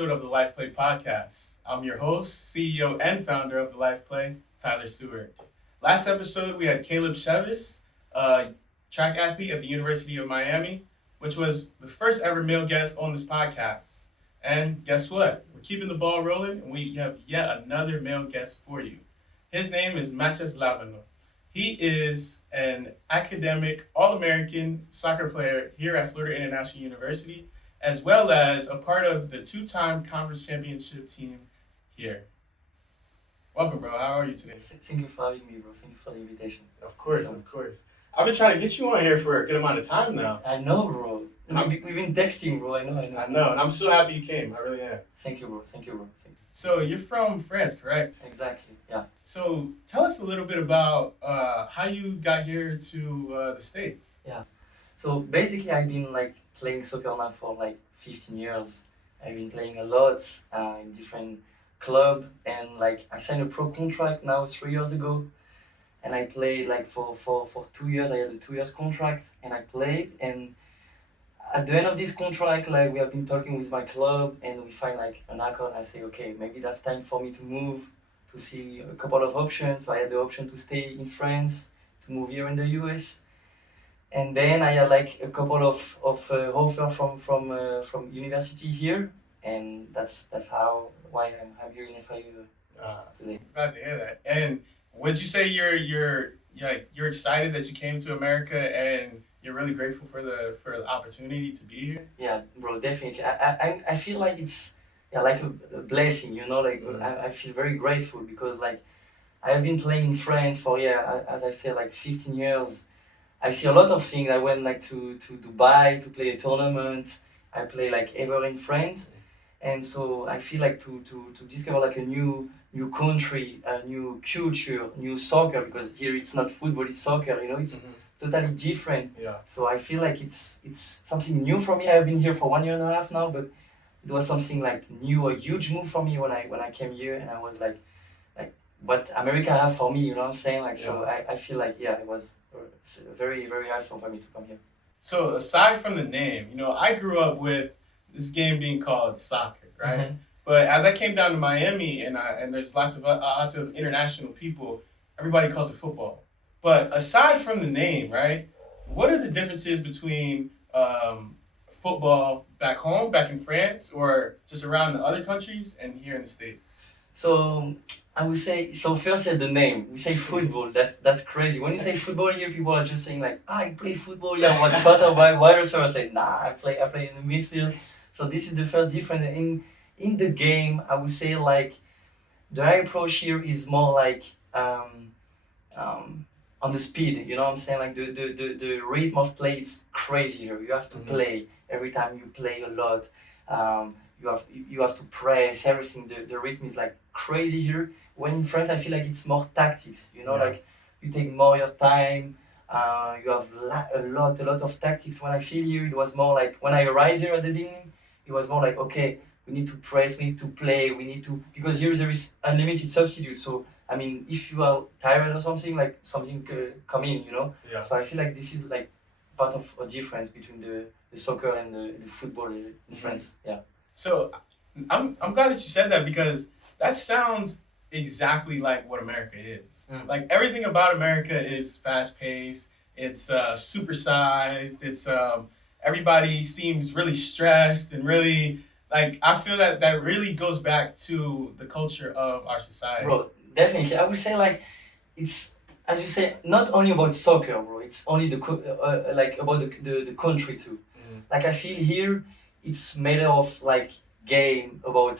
episode of the Life Play podcast. I'm your host, CEO and founder of the Life Play, Tyler Seward. Last episode, we had Caleb Chevis, a track athlete at the University of Miami, which was the first ever male guest on this podcast. And guess what? We're keeping the ball rolling, and we have yet another male guest for you. His name is Matthias Lavenant. He is an academic All-American soccer player here at Florida International University, as well as a part of the two-time conference championship team here. Welcome, bro. How are you today? Thank you for having me, bro. Thank you for the invitation. Of course. I've been trying to get you on here for a good amount of time now. I know, bro. We've been texting, bro. I know. I know, and I'm so happy you came. I really am. Thank you, bro. So you're from France, correct? Exactly, yeah. So tell us a little bit about how you got here to the States. Yeah. So basically, I've been playing soccer now for 15 years. I've been playing a lot in different club, and I signed a pro contract now 3 years ago, and I played for 2 years. I had a 2 years contract, and I played, and at the end of this contract, we have been talking with my club, and we find an accord. I say, okay, maybe that's time for me to move, to see a couple of options. So I had the option to stay in France, to move here in the US, and then I had a couple of offer from university here, and that's why I'm here in FIU today. Glad to hear that. And would you say you're excited that you came to America and you're really grateful for the opportunity to be here? Yeah, bro, definitely. I feel like it's like a blessing, I feel very grateful because I have been playing in France for as I said 15 years. I see a lot of things. I went to Dubai to play a tournament. I play ever in France, and so I feel to discover a new country, a new culture, new soccer, because here it's not football, it's soccer. It's totally different. Yeah. So I feel it's something new for me. I've been here for 1 year and a half now, but it was something new, a huge move for me when I came here, and I was like what America have for me, you know what I'm saying? So I feel it was very, very awesome for me to come here. So aside from the name, I grew up with this game being called soccer, right? Mm-hmm. But as I came down to Miami and there's lots of international people, everybody calls it football. But aside from the name, right, what are the differences between football back home, back in France, or just around the other countries and here in the States? So I would say, first the name. We say football. That's crazy. When you say football here, people are just saying I play football. Yeah, what part of my virus? Or I say, nah, I play in the midfield. So this is the first difference in the game. I would say the approach here is more on the speed, you know what I'm saying? The rhythm of play is crazy here. You have to play every time you play a lot. You have to press everything. The rhythm is crazy here. When in France, I feel it's more tactics. You take more your time. You have a lot of tactics. When I feel here, it was more when I arrived here at the beginning, it was more okay, we need to press, we need to play, because here there is unlimited substitutes. So I mean, if you are tired or something, something come in, Yeah. So I feel this is part of a difference between the soccer and the football in France. Yeah. So I'm glad that you said that, because that sounds exactly like what America is. Everything about America is fast paced. It's supersized. It's everybody seems really stressed and really I feel that really goes back to the culture of our society. Bro, definitely. I would say it's, as you say, not only about soccer, bro. It's only about the country too. I feel here it's made of game, about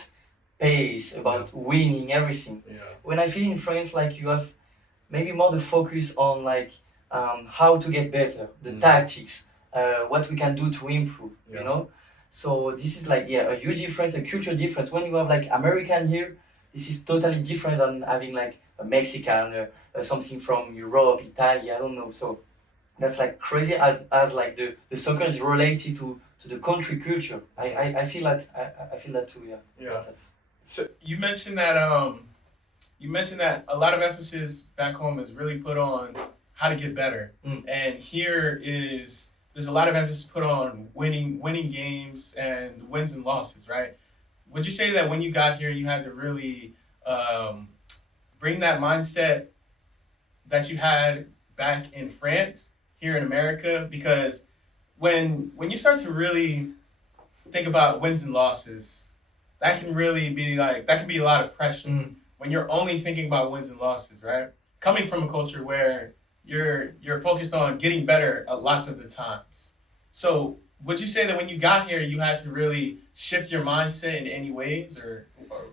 pace, about winning, everything. Yeah. When I feel in France, you have maybe more the focus on how to get better, the tactics, what we can do to improve. So this is a huge difference, a culture difference. When you have American here, this is totally different than having a Mexican, something from Europe, Italy, I don't know. So that's crazy as the soccer is related to the country culture. I feel that I feel that too. Yeah. So you mentioned that a lot of emphasis back home is really put on how to get better, and here there's a lot of emphasis put on winning games and wins and losses, right? would you say that when you got here, you had to really bring that mindset that you had back in France here in America? Because when you start to really think about wins and losses, that can really be like that can be a lot of pressure when you're only thinking about wins and losses, right? Coming from a culture where you're focused on getting better lots of the times. So would you say that when you got here, you had to really shift your mindset in any ways, or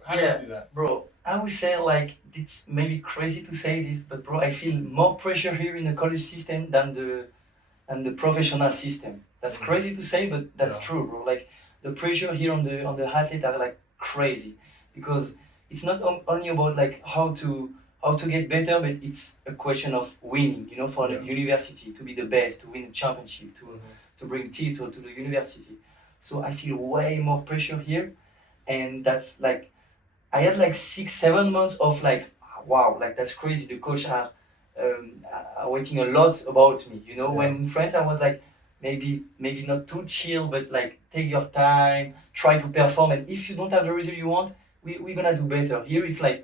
how did Yeah, you do that? bro. I would say like it's maybe crazy to say this, but bro, I feel more pressure here in the college system than the professional system. That's crazy to say, but that's Yeah. true, bro. Like the pressure here on the athlete are like crazy because it's not only about like how to get better, but it's a question of winning. You know, for Yeah. the university to be the best, to win a championship, Mhm. to bring title to the university. So I feel way more pressure here, and that's like I had like 6 7 months of like wow, like that's crazy. The coach are waiting a lot about me. You know, Yeah. when in France I was like maybe not too chill, but like take your time, try to perform, and if you don't have the result you want, we're gonna do better. Here it's like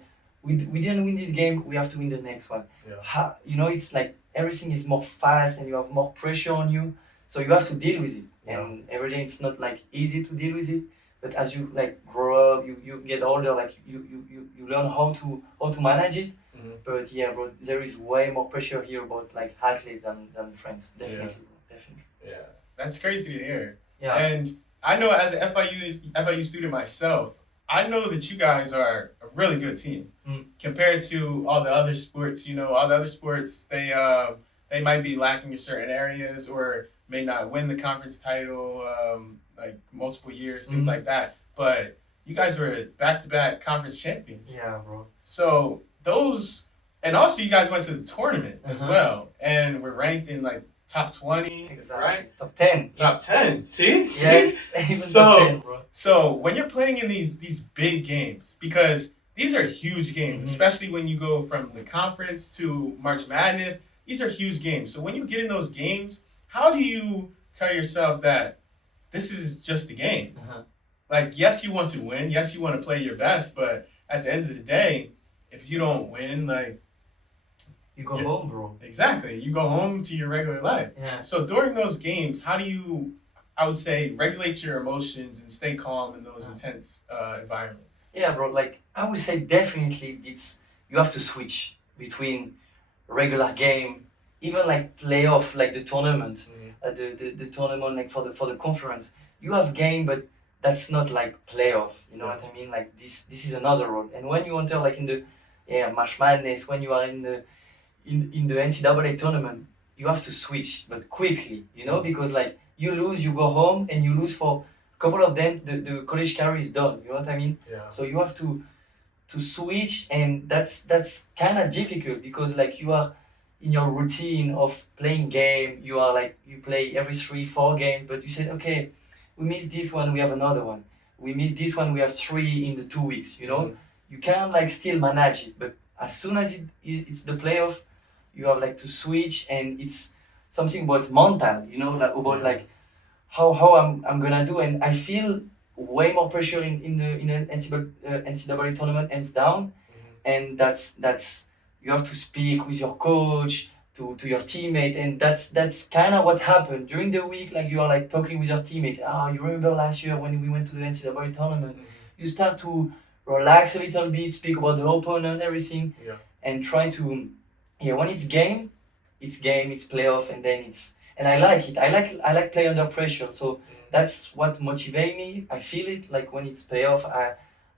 we didn't win this game, we have to win the next one. Yeah. You know, it's like everything is more fast and you have more pressure on you, so you have to deal with it. Yeah. And every day it's not like easy to deal with it, but as you like grow up, you get older, like you learn how to manage it. But yeah, bro, there is way more pressure here about like athletes than friends. Definitely, bro, definitely. Yeah, that's crazy to hear. Yeah. And I know as an FIU student myself, I know that you guys are a really good team compared to all the other sports. You know, all the other sports they might be lacking in certain areas or may not win the conference title like multiple years, things like that. But you guys were back-to-back conference champions. Yeah, bro. So those, and also you guys went to the tournament as well, and were ranked in like top 20, Exactly. right? Top 10. Top 10. See? Yes, even So- top 10, bro. So when you're playing in these big games, because these are huge games, especially when you go from the conference to March Madness, these are huge games. So when you get in those games, how do you tell yourself that this is just a game? Like, yes, you want to win. Yes, you want to play your best. But at the end of the day, if you don't win, like, You go home, bro. exactly, you go home to your regular life. Yeah. So during those games, how do you, I would say, regulate your emotions and stay calm in those intense environments? Yeah, bro. Like I would say, definitely, it's you have to switch between regular game, even like playoff, like the tournament, the tournament like for the conference. You have game, but that's not like playoff. You know what I mean? Like this is another role. And when you enter like in the March Madness, when you are in the NCAA tournament, you have to switch, but quickly. You know, because like you lose, you go home, and you lose for a couple of them. The college career is done. You know what I mean? Yeah. So you have to switch, and that's kind of difficult because like you are in your routine of playing game. You are like you play every 3 4 games, but you said okay, we miss this one, we have another one. We miss this one, we have 3 in the 2 weeks. You know, you can like still manage it, but as soon as it's the playoff, you have like to switch, and it's something about mental. You know, like about like how I'm gonna do, and I feel way more pressure in the NCAA tournament hands down, and that's you have to speak with your coach to your teammate, and that's kind of what happened during the week. Like you are like talking with your teammate. You remember last year when we went to the NCAA tournament? You start to relax a little bit, speak about the opponent, everything, and try to when it's game, it's playoff, and then it's and I like it. I like play under pressure. So that's what motivates me. I feel it like when it's playoff,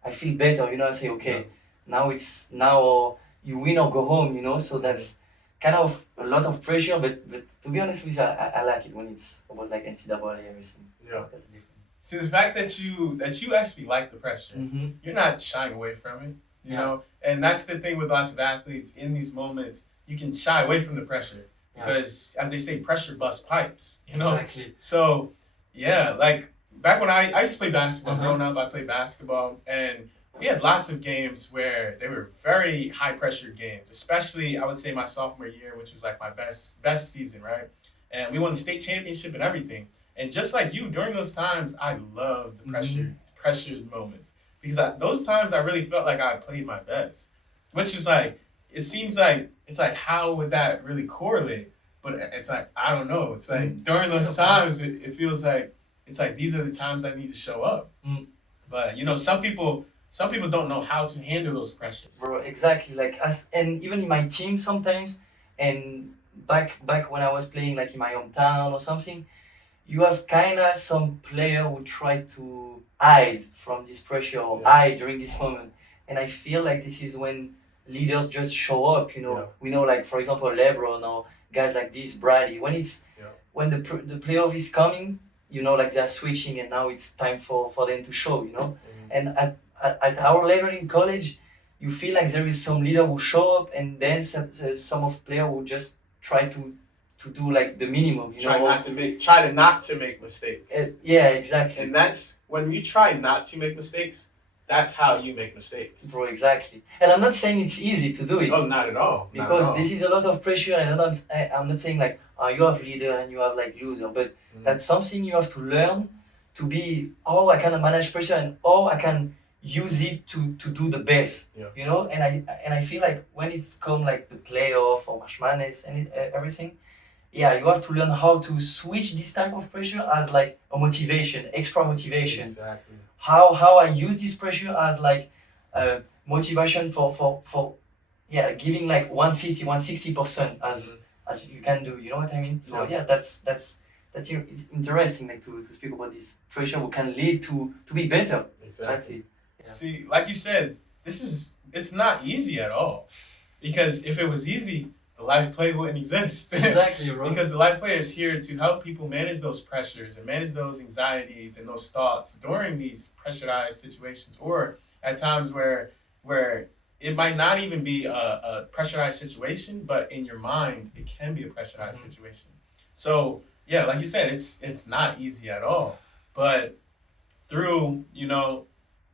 I feel better. You know, I say okay, now or you win or go home. You know, so that's kind of a lot of pressure. But to be honest with you, I like it when it's about like NCAA everything. Yeah. That's different. See, the fact that you actually like the pressure, you're not shying away from it. You know, and that's the thing with lots of athletes in these moments. You can shy away from the pressure because, as they say, pressure busts pipes. You know, Exactly. So yeah, like back when I used to play basketball growing up, I played basketball, and we had lots of games where they were very high pressure games, especially I would say my sophomore year, which was like my best season, right? And we won the state championship and everything. And just like you, during those times, I loved the pressured moments. because those times I really felt like I played my best, which is like it seems like it's like how would that really correlate? But it's like I don't know. It's like during those times it feels like it's like these are the times I need to show up. But some people don't know how to handle those pressures. Bro, exactly. Like as and even in my team sometimes, and back when I was playing like in my hometown or something, you have kind of some player who try to hide from this pressure or hide during this moment, and I feel like this is when leaders just show up. We know like for example LeBron or guys like this, Brady. When the playoff is coming, like they're switching and now it's time for them to show. And at our level in college, you feel like there is some leader who show up and then some of player who just try to do like the minimum. Try to not to make mistakes. Yeah, exactly. And that's when you try not to make mistakes. That's how you make mistakes. Bro, exactly. And I'm not saying it's easy to do it. Oh, not at all. Because this is a lot of pressure, and I'm not saying like you have leader and you have like loser, but that's something you have to learn to be. Oh, I can manage pressure, and I can use it to do the best. And I feel like when it's come like the playoff or March Madness and everything, you have to learn how to switch this type of pressure as like a motivation, extra motivation. Exactly. How I use this pressure as like motivation for giving like 150-160% as you can do. You know what I mean? So that's it's interesting like to speak about this pressure what can lead to be better. Exactly. That's it. Yeah. See, like you said, it's not easy at all. Because if it was easy, the life play wouldn't exist. Exactly, bro. Because the life play is here to help people manage those pressures and manage those anxieties and those thoughts during these pressurized situations, or at times where it might not even be a pressurized situation, but in your mind it can be a pressurized situation. So yeah, like you said, it's not easy at all. But through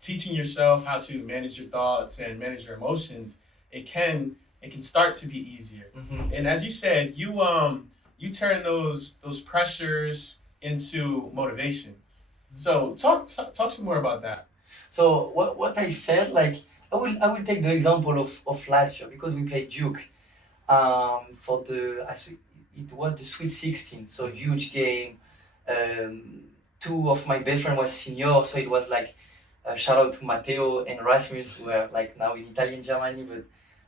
teaching yourself how to manage your thoughts and manage your emotions, it can start to be easier. And as you said, you turn those pressures into motivations. So talk some more about that. So what I felt like, I will take the example of last year because we played Duke for it was the Sweet 16, so huge game. Two of my best friends was senior, so it was like shout out to Matteo and Rasmus who are like now in Italy and Germany, but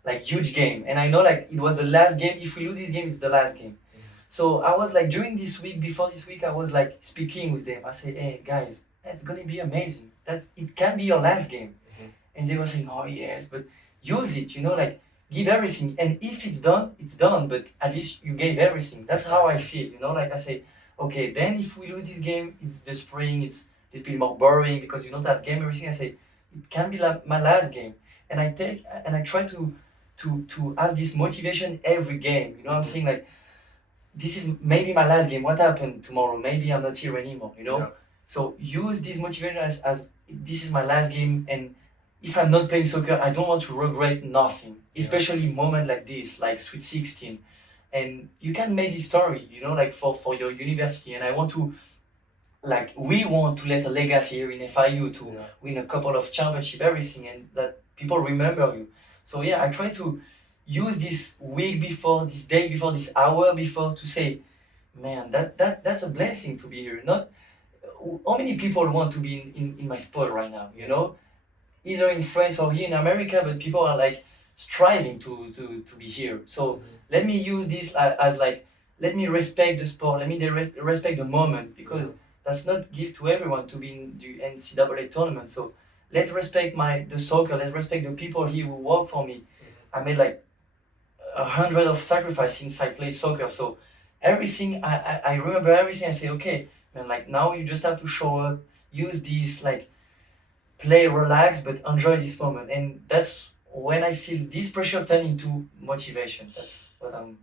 like huge game. And I know like it was the last game. If we lose this game, it's the last game. So I was like during before this week, I was like speaking with them. I said, hey guys, that's gonna be amazing. It can be your last game. And they were saying, oh yes, but use it, like give everything. And if it's done, it's done, but at least you gave everything. That's how I feel, like I say, okay, then if we lose this game, it's the spring, it's a little bit more boring because you don't have game, everything. I say, it can be like my last game. And I try to have this motivation every game. I'm saying like, this is maybe my last game. What happened tomorrow? Maybe I'm not here anymore, Yeah. So use this motivation as this is my last game, and if I'm not playing soccer, I don't want to regret nothing, especially moment like this, like Sweet 16. And you can make this story, like for your university. And we want to let a legacy here in FIU to win a couple of championship, everything, and that people remember you. So I try to use this week before, this day before, this hour before to say, man, that's a blessing to be here. Not how many people want to be in my sport right now, either in France or here in America, but people are like striving to be here. So let me use this as like, let me respect the sport, let me respect the moment, because that's not give to everyone to be in the NCAA tournament. So let's respect the soccer, let's respect the people here who work for me. I made like 100 of sacrifice since I played soccer. So everything, I remember everything. I say, okay, man, like now you just have to show up, use this, like play, relax, but enjoy this moment. And that's when I feel this pressure turn into motivation. That's what I'm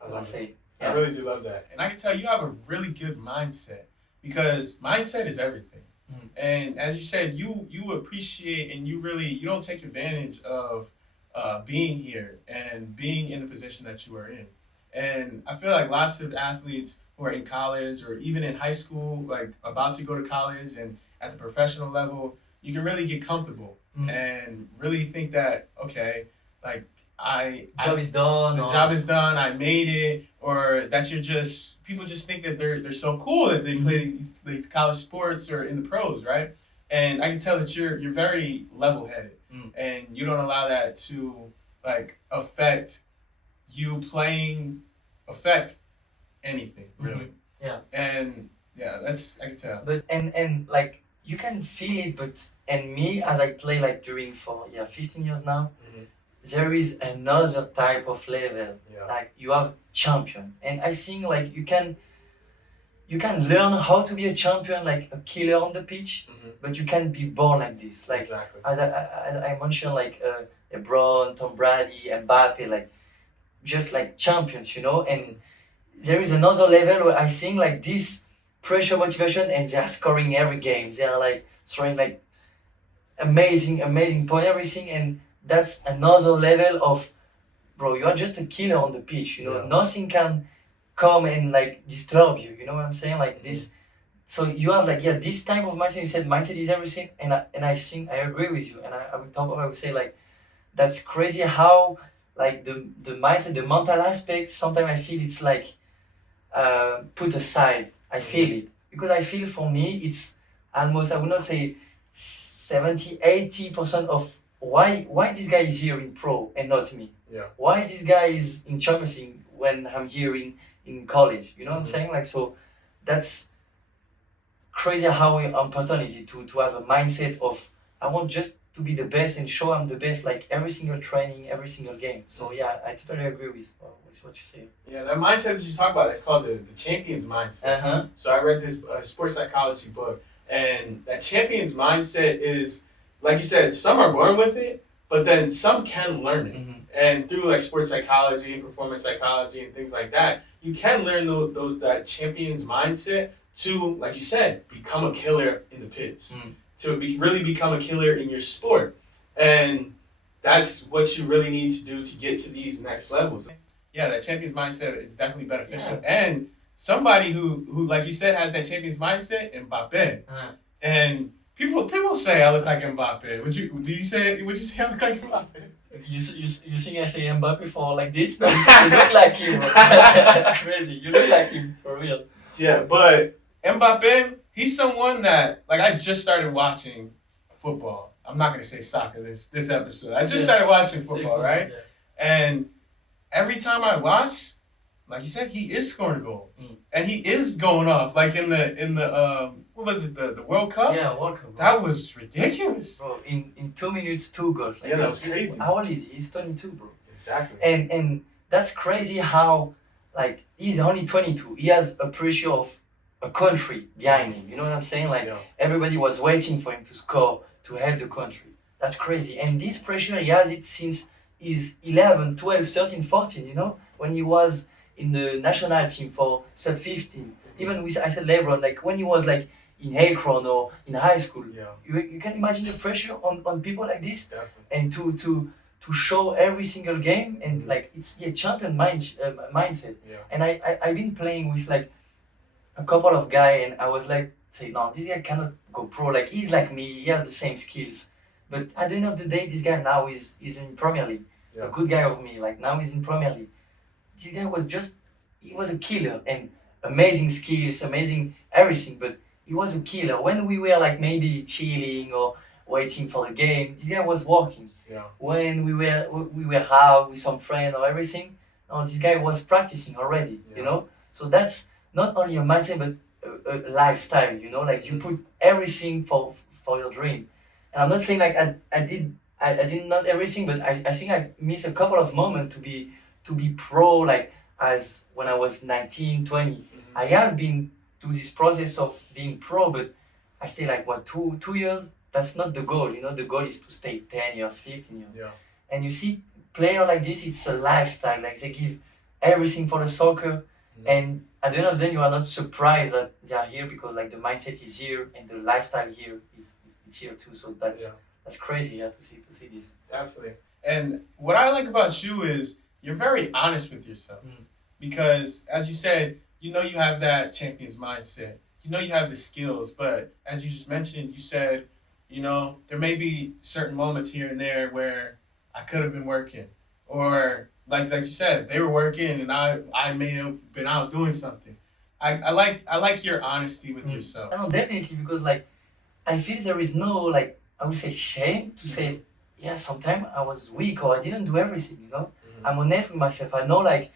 gonna say. I really do love that. And I can tell you have a really good mindset, because mindset is everything. And as you said, you appreciate and you don't take advantage of being here and being in the position that you are in. And I feel like lots of athletes who are in college or even in high school, like about to go to college and at the professional level, you can really get comfortable and really think that, okay, like job is done. the job is done, I made it, or that you're just, people just think that they're so cool that they play these college sports or in the pros, right? And I can tell that you're very level-headed, and you don't allow that to like affect anything really. Yeah. And yeah, that's, I can tell. But and like you can feel it, but and me as I play like during for 15 years now, there is another type of level. Yeah. Like you have champion, and I think like you can learn how to be a champion, like a killer on the pitch, but you can be born like this. Like Exactly. as I mentioned, like LeBron, Tom Brady, Mbappe, like just like champions, you know. And there is another level where I think like this pressure, motivation, and they are scoring every game. They are like throwing like amazing point, everything, and that's another level of, bro, you are just a killer on the pitch, you know. Nothing can come and like disturb you, you know what I'm saying, like this. So you have like this type of mindset. You said mindset is everything, and I think I agree with you, and I would say like that's crazy how like the mindset, the mental aspect, sometimes I feel it's like put aside. I feel it, because I feel for me it's almost, I would not say 70-80% of why this guy is here in pro and not me. Why this guy is in Champions League when I'm here in college, you know what I'm saying? Like, so that's crazy how important is it to have a mindset of I want just to be the best and show I'm the best, like every single training, every single game. So yeah, I totally agree with what you say. Yeah, that mindset that you talk about, it's called the champions mindset. So I read this sports psychology book, and that champions mindset is, like you said, some are born with it, but then some can learn it. And through like sports psychology and performance psychology and things like that, you can learn that champions mindset to, like you said, become a killer in the pitch, to really become a killer in your sport. And that's what you really need to do to get to these next levels. Yeah, that champions mindset is definitely beneficial. And somebody who like you said has that champions mindset, Mbappe. And people say I look like Mbappe. Would you say I look like Mbappe? You think I say Mbappe for like this? You look like him. That's crazy. You look like him for real. Yeah, but Mbappe, he's someone that, like, I just started watching football. I'm not gonna say soccer this episode. I just started watching football, right? And every time I watch, like you said, he is scoring a goal, and he is going off. Like in the what was it, the World Cup? Yeah, World Cup. Bro. That was ridiculous. Bro, in 2 minutes, 2 goals. Like, yeah, that was crazy. How old is he? He's 22, bro. Exactly. And that's crazy how, like, he's only 22. He has a pressure of a country behind him. You know what I'm saying? Like, everybody was waiting for him to score to help the country. That's crazy. And this pressure, he has it since he's 11, 12, 13, 14, you know? When he was in the national team for sub-15. Even with, I said LeBron, like, when he was, like, in Erikson or in high school, you can imagine the pressure on people like this. Definitely. And to show every single game, and like it's champion mindset. And I've been playing with like a couple of guys, and I was like, say, no, this guy cannot go pro. Like, he's like me, he has the same skills, but at the end of the day, this guy now is in Premier League. A good guy of me, like, now he's in Premier League. This guy he was a killer, and amazing skills, amazing everything, but he was a killer. When we were like maybe chilling or waiting for the game, this guy was working. When we were out with some friend or everything, this guy was practicing already. You know, so that's not only a mindset but a lifestyle. You know, like you put everything for your dream. And I'm not saying like I did not everything, but I think I missed a couple of moments to be pro, like as when I was 19, 20. I have been to this process of being pro, but I stay like what, two years. That's not the goal, you know. The goal is to stay 10 years, 15 years. And you see player like this, it's a lifestyle. Like, they give everything for the soccer, and at the end of the day, you are not surprised that they are here, because like the mindset is here and the lifestyle here is here too. So that's crazy, to see this. Definitely. And what I like about you is you're very honest with yourself, because as you said, you know, you have that champions mindset. You know, you have the skills, but as you just mentioned, you said You know, there may be certain moments here and there where I could have been working, or like you said, they were working and I may have been out doing something. I like your honesty with yourself. No, definitely, because like I feel there is no, like, I would say, shame to say, yeah, sometimes I was weak or I didn't do everything, you know? I'm honest with myself. I know, like,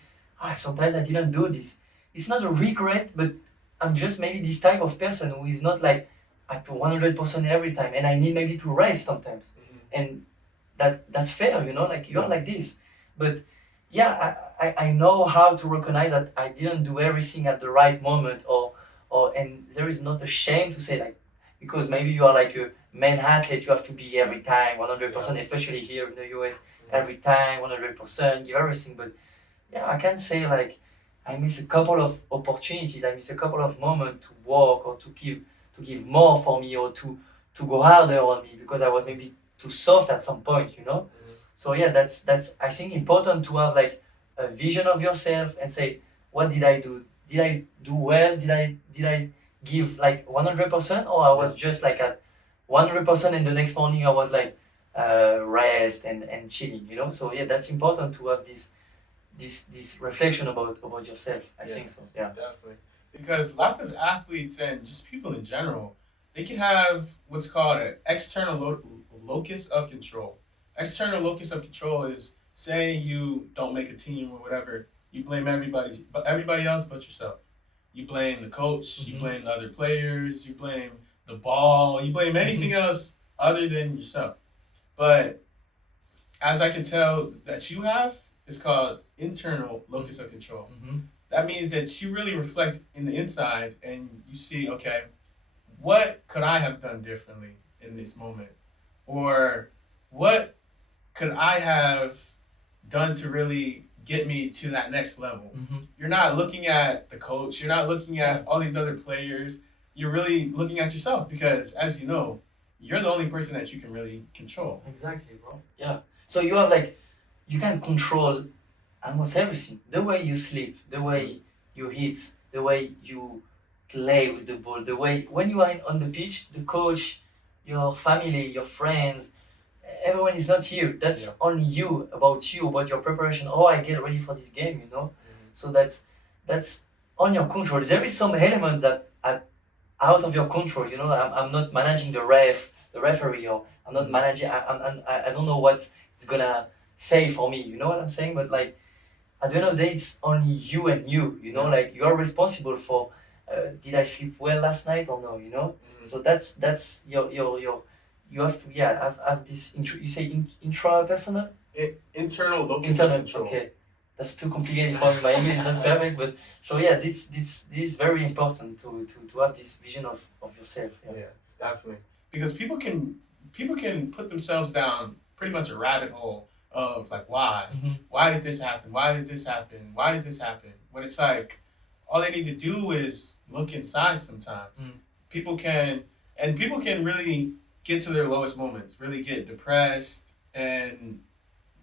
sometimes I didn't do this. It's not a regret, but I'm just maybe this type of person who is not like at 100% every time, and I need maybe to rest sometimes. And that's fair, you know, like you're like this. But yeah, I know how to recognize that I didn't do everything at the right moment, or and there is not a shame to say, like, because maybe you are like a main athlete, you have to be every time 100%, especially here in the US, every time 100%, give everything. But yeah, I can say like I miss a couple of opportunities, I miss a couple of moments to work or to give more for me, or to go harder on me, because I was maybe too soft at some point, you know. So yeah, that's I think important to have like a vision of yourself and say, what did I do? Did I do well? Did I give like 100%, or I was just like at 100%, and the next morning I was like rest and chilling, you know. So yeah, that's important to have this reflection about yourself. I think so. Yeah. Definitely. Because lots of athletes and just people in general, they can have what's called an external locus of control. External locus of control is, say you don't make a team or whatever, you blame everybody else but yourself. You blame the coach, you blame the other players, you blame the ball, you blame anything else other than yourself. But as I can tell that you have, it's called internal locus of control. That means that you really reflect in the inside and you see, okay, what could I have done differently in this moment? Or what could I have done to really get me to that next level? You're not looking at the coach, you're not looking at all these other players, you're really looking at yourself, because as you know, you're the only person that you can really control. Exactly, bro. Yeah. So you have like, you can control almost everything. The way you sleep, the way you eat, the way you play with the ball, the way when you are on the pitch, the coach, your family, your friends, everyone is not here. That's on you, about your preparation. Oh, I get ready for this game, you know. So that's on your control. There is some elements that are out of your control. You know, I'm not managing the referee, or I'm not managing. I don't know what it's gonna say for me. You know what I'm saying? But like, at the end of the day, it's only you and you. You know, like you are responsible for. Did I sleep well last night or no? You know. So that's your you have to have this you say intrapersonal. Internal locus of control. Okay, that's too complicated for me. My English is not perfect, but so yeah, this is very important to have this vision of yourself. Yeah. Yes, definitely. Because people can put themselves down pretty much a rabbit hole of like, why did this happen? Why did this happen? Why did this happen? When it's like, all they need to do is look inside sometimes. People can really get to their lowest moments, really get depressed and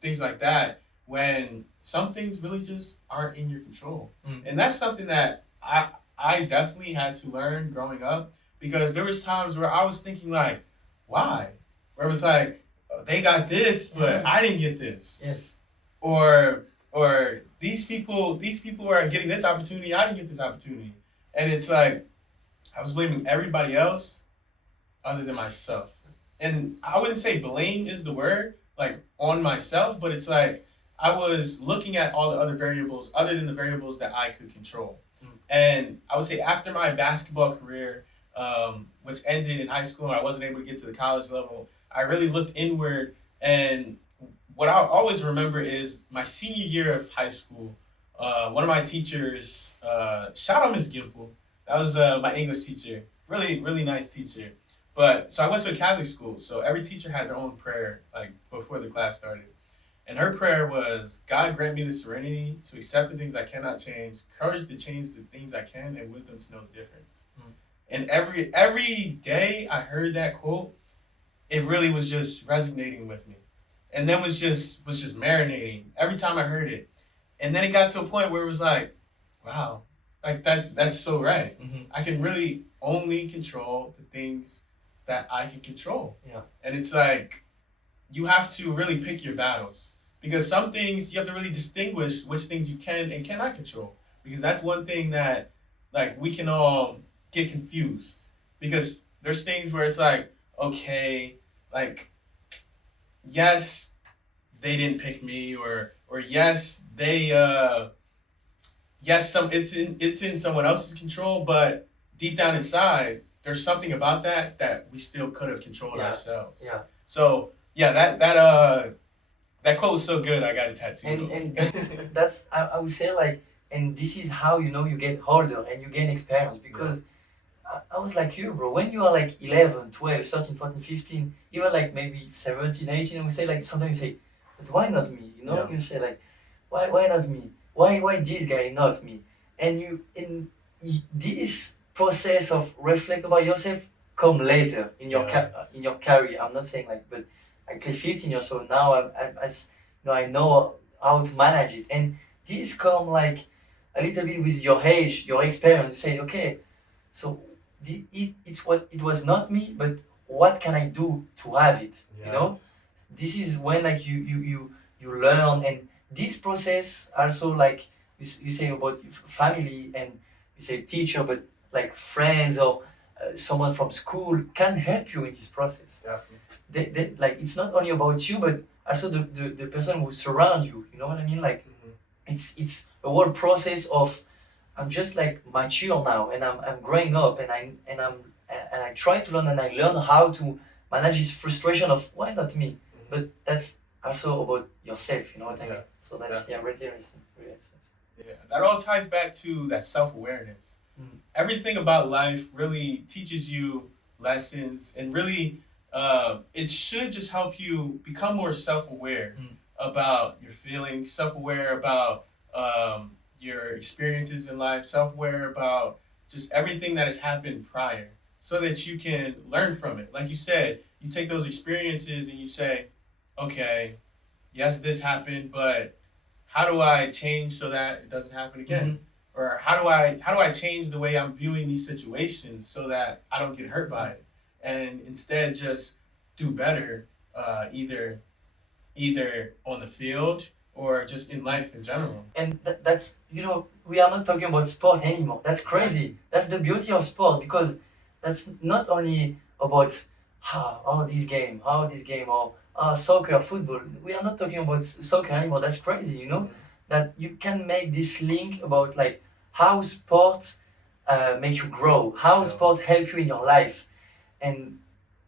things like that, when some things really just aren't in your control. And that's something that I definitely had to learn growing up, because there was times where I was thinking like, why? Where it was like, they got this, but I didn't get this. Yes. Or these people are getting this opportunity, I didn't get this opportunity. And it's like, I was blaming everybody else other than myself. And I wouldn't say blame is the word, like on myself, but it's like I was looking at all the other variables other than the variables that I could control. And I would say after my basketball career, which ended in high school and I wasn't able to get to the college level, I really looked inward. And what I'll always remember is my senior year of high school, one of my teachers, shout out Miss Gimple, that was my English teacher, really, really nice teacher. But so I went to a Catholic school, so every teacher had their own prayer, like before the class started. And her prayer was, God grant me the serenity to accept the things I cannot change, courage to change the things I can, and wisdom to know the difference. And every day I heard that quote, it really was just resonating with me. And then was just marinating every time I heard it. And then it got to a point where it was like, wow, like that's so right. I can really only control the things that I can control. Yeah. And it's like, you have to really pick your battles, because some things you have to really distinguish which things you can and cannot control, because that's one thing that, like, we can all get confused, because there's things where it's like, okay, like, yes, they didn't pick me, or yes, they yes, it's in someone else's control, but deep down inside there's something about that we still could have controlled ourselves. Yeah. So yeah, that quote was so good, I got it tattooed. And that's, I would say, like, and this is how, you know, you get older and you gain experience, because I was like you, bro. When you are like 11, 12, 13, 14, 15, even like maybe 17, 18, and we say, like, sometimes you say, but why not me? You know, Yeah. you say, like, why not me? Why this guy, not me? And this process of reflect about yourself come later in your in your career. I'm not saying, like, but I play 15 years old now. I know how to manage it, and this come like a little bit with your age, your experience. You say, okay, so it's what it was not me, but what can I do to have it? You know, this is when, like, you learn, and this process also, like, you say about family, and you say teacher, but like friends or someone from school can help you in this process. Definitely. They, like, it's not only about you, but also the person who surround you. You know what I mean? Like, it's a whole process of, I'm just like mature now, and I'm growing up, and I try to learn, and I learn how to manage this frustration of why not me. But that's also about yourself. You know what I mean? So that's really interesting. Really interesting. Yeah, that all ties back to that self-awareness. Everything about life really teaches you lessons, and really it should just help you become more self-aware about your feelings, self-aware about your experiences in life, self-aware about just everything that has happened prior, so that you can learn from it. Like you said, you take those experiences and you say, okay, yes, this happened, but how do I change so that it doesn't happen again? Or how do I change the way I'm viewing these situations so that I don't get hurt by it, and instead just do better, either on the field or just in life in general. And that's, you know, we are not talking about sport anymore. That's crazy. That's the beauty of sport, because that's not only about this game, or soccer, football. We are not talking about soccer anymore. That's crazy, you know, that you can make this link about, like, how sport make you grow, how sport help you in your life. And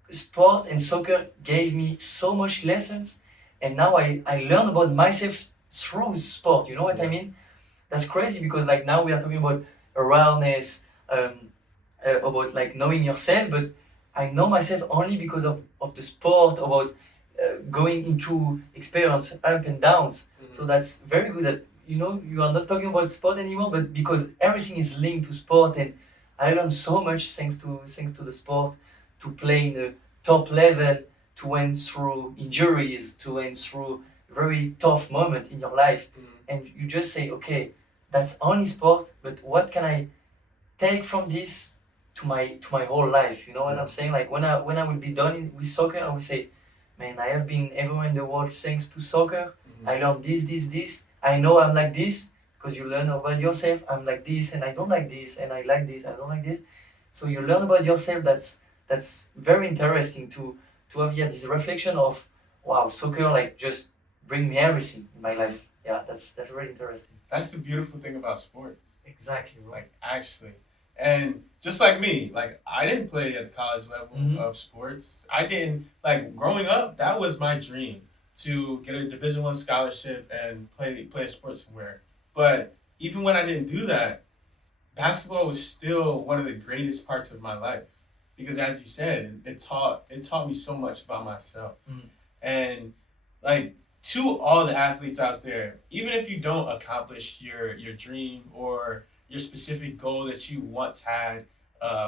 sport and soccer gave me so much lessons, and now I learn about myself through sport. You know what I mean? That's crazy, because, like, now we are talking about awareness, about, like, knowing yourself, but I know myself only because of the sport, about going into experience up and downs. So that's very good that, you know, you are not talking about sport anymore, but because everything is linked to sport, and I learned so much thanks to the sport, to play in the top level, to went through injuries, to went through very tough moments in your life, and you just say, okay, that's only sport, but what can I take from this to my whole life? You know what I'm saying? Like, when I will be done with soccer, I will say, man, I have been everywhere in the world thanks to soccer. I learned this. I know I'm like this, because you learn about yourself. I'm like this, and I don't like this, and I like this, I don't like this. So you learn about yourself. That's very interesting to have this reflection of, wow, soccer, like, just bring me everything in my life. Yeah, that's really interesting. That's the beautiful thing about sports. Exactly, right. Like, actually. And just like me, like, I didn't play at the college level of sports. I didn't, like, growing up, that was my dream, to get a Division I scholarship and play a sport somewhere. But even when I didn't do that, basketball was still one of the greatest parts of my life, because, as you said, it taught me so much about myself. And, like, to all the athletes out there, even if you don't accomplish your dream or your specific goal that you once had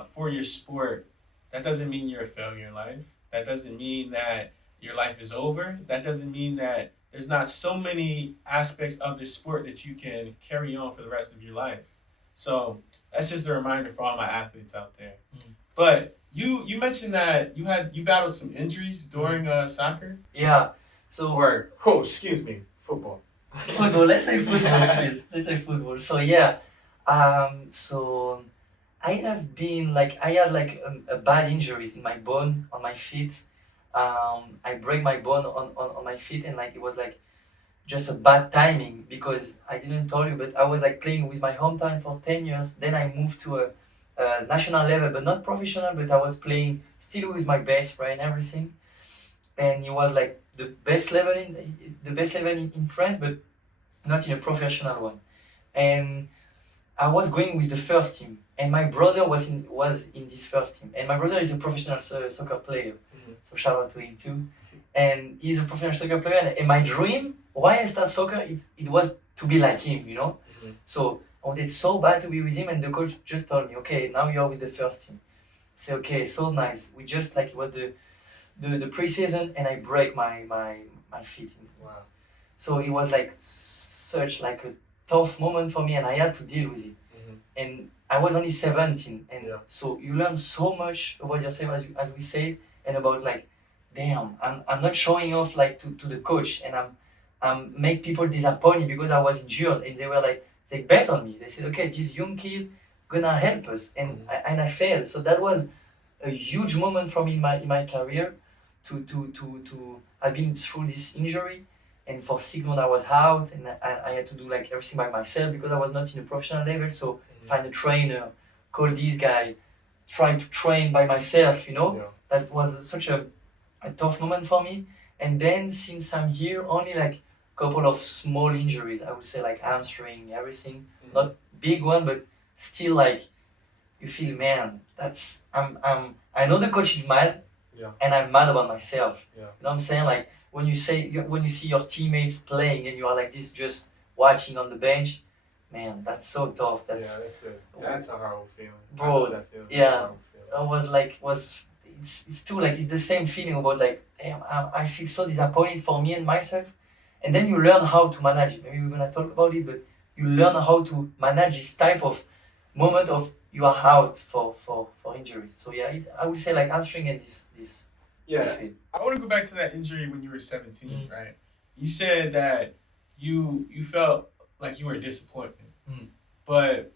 for your sport, that doesn't mean you're a failure in life. That doesn't mean that your life is over. That doesn't mean that there's not so many aspects of this sport that you can carry on for the rest of your life. So that's just a reminder for all my athletes out there. But you mentioned that you battled some injuries during soccer. Yeah. So Excuse me, football. football. Let's say football, please. Let's say football. So yeah. So I had like a bad injuries in my bone on my feet. I break my bone on my feet, and like it was like just a bad timing because I didn't tell you, but I was like playing with my hometown for 10 years. Then I moved to a national level, but not professional, but I was playing still with my best friend, everything. And it was like the best level in France, but not in a professional one. And I was going with the first team, and my brother was in this first team. And my brother is a professional soccer player, so shout out to him too. And he's a professional soccer player. And my dream, why I start soccer, it was to be like him, you know. So I wanted so bad to be with him, and the coach just told me, okay, now you're with the first team. I say, okay, so nice. We just like it was the preseason, and I break my feet. Wow. So it was like such like a tough moment for me, and I had to deal with it. And I was only 17, and Yeah. so you learn so much about yourself, as we say, and about like, damn, I'm not showing off like to the coach, and I'm make people disappointed because I was injured, and they were like, they bet on me. They said, okay, this young kid gonna help us, and I failed. So that was a huge moment for me in my career. To I've been through this injury, and for 6 months I was out, and I had to do like everything by myself because I was not in a professional level. So find a trainer, call this guy, try to train by myself. Yeah. That was such a tough moment for me. And then since I'm here, only like a couple of small injuries. I would say like hamstring, everything, not big one, but still like you feel, man, that's I know the coach is mad, Yeah. and I'm mad about myself. Yeah. You know what I'm saying? Like when you see your teammates playing and you are like this just watching on the bench, man, that's so tough. That's a horrible feeling. Bro, I know that feeling. yeah. That's a horrible feeling. I was like it's too like it's the same feeling about like, damn, I feel so disappointed for me and myself. And then you learn how to manage it. Maybe we're gonna talk about it, but you learn how to manage this type of moment of you are out for injury. So yeah, I would say like hamstring and this Yeah, feel. I want to go back to that injury when you were 17, right? You said that you felt like you were a disappointment, but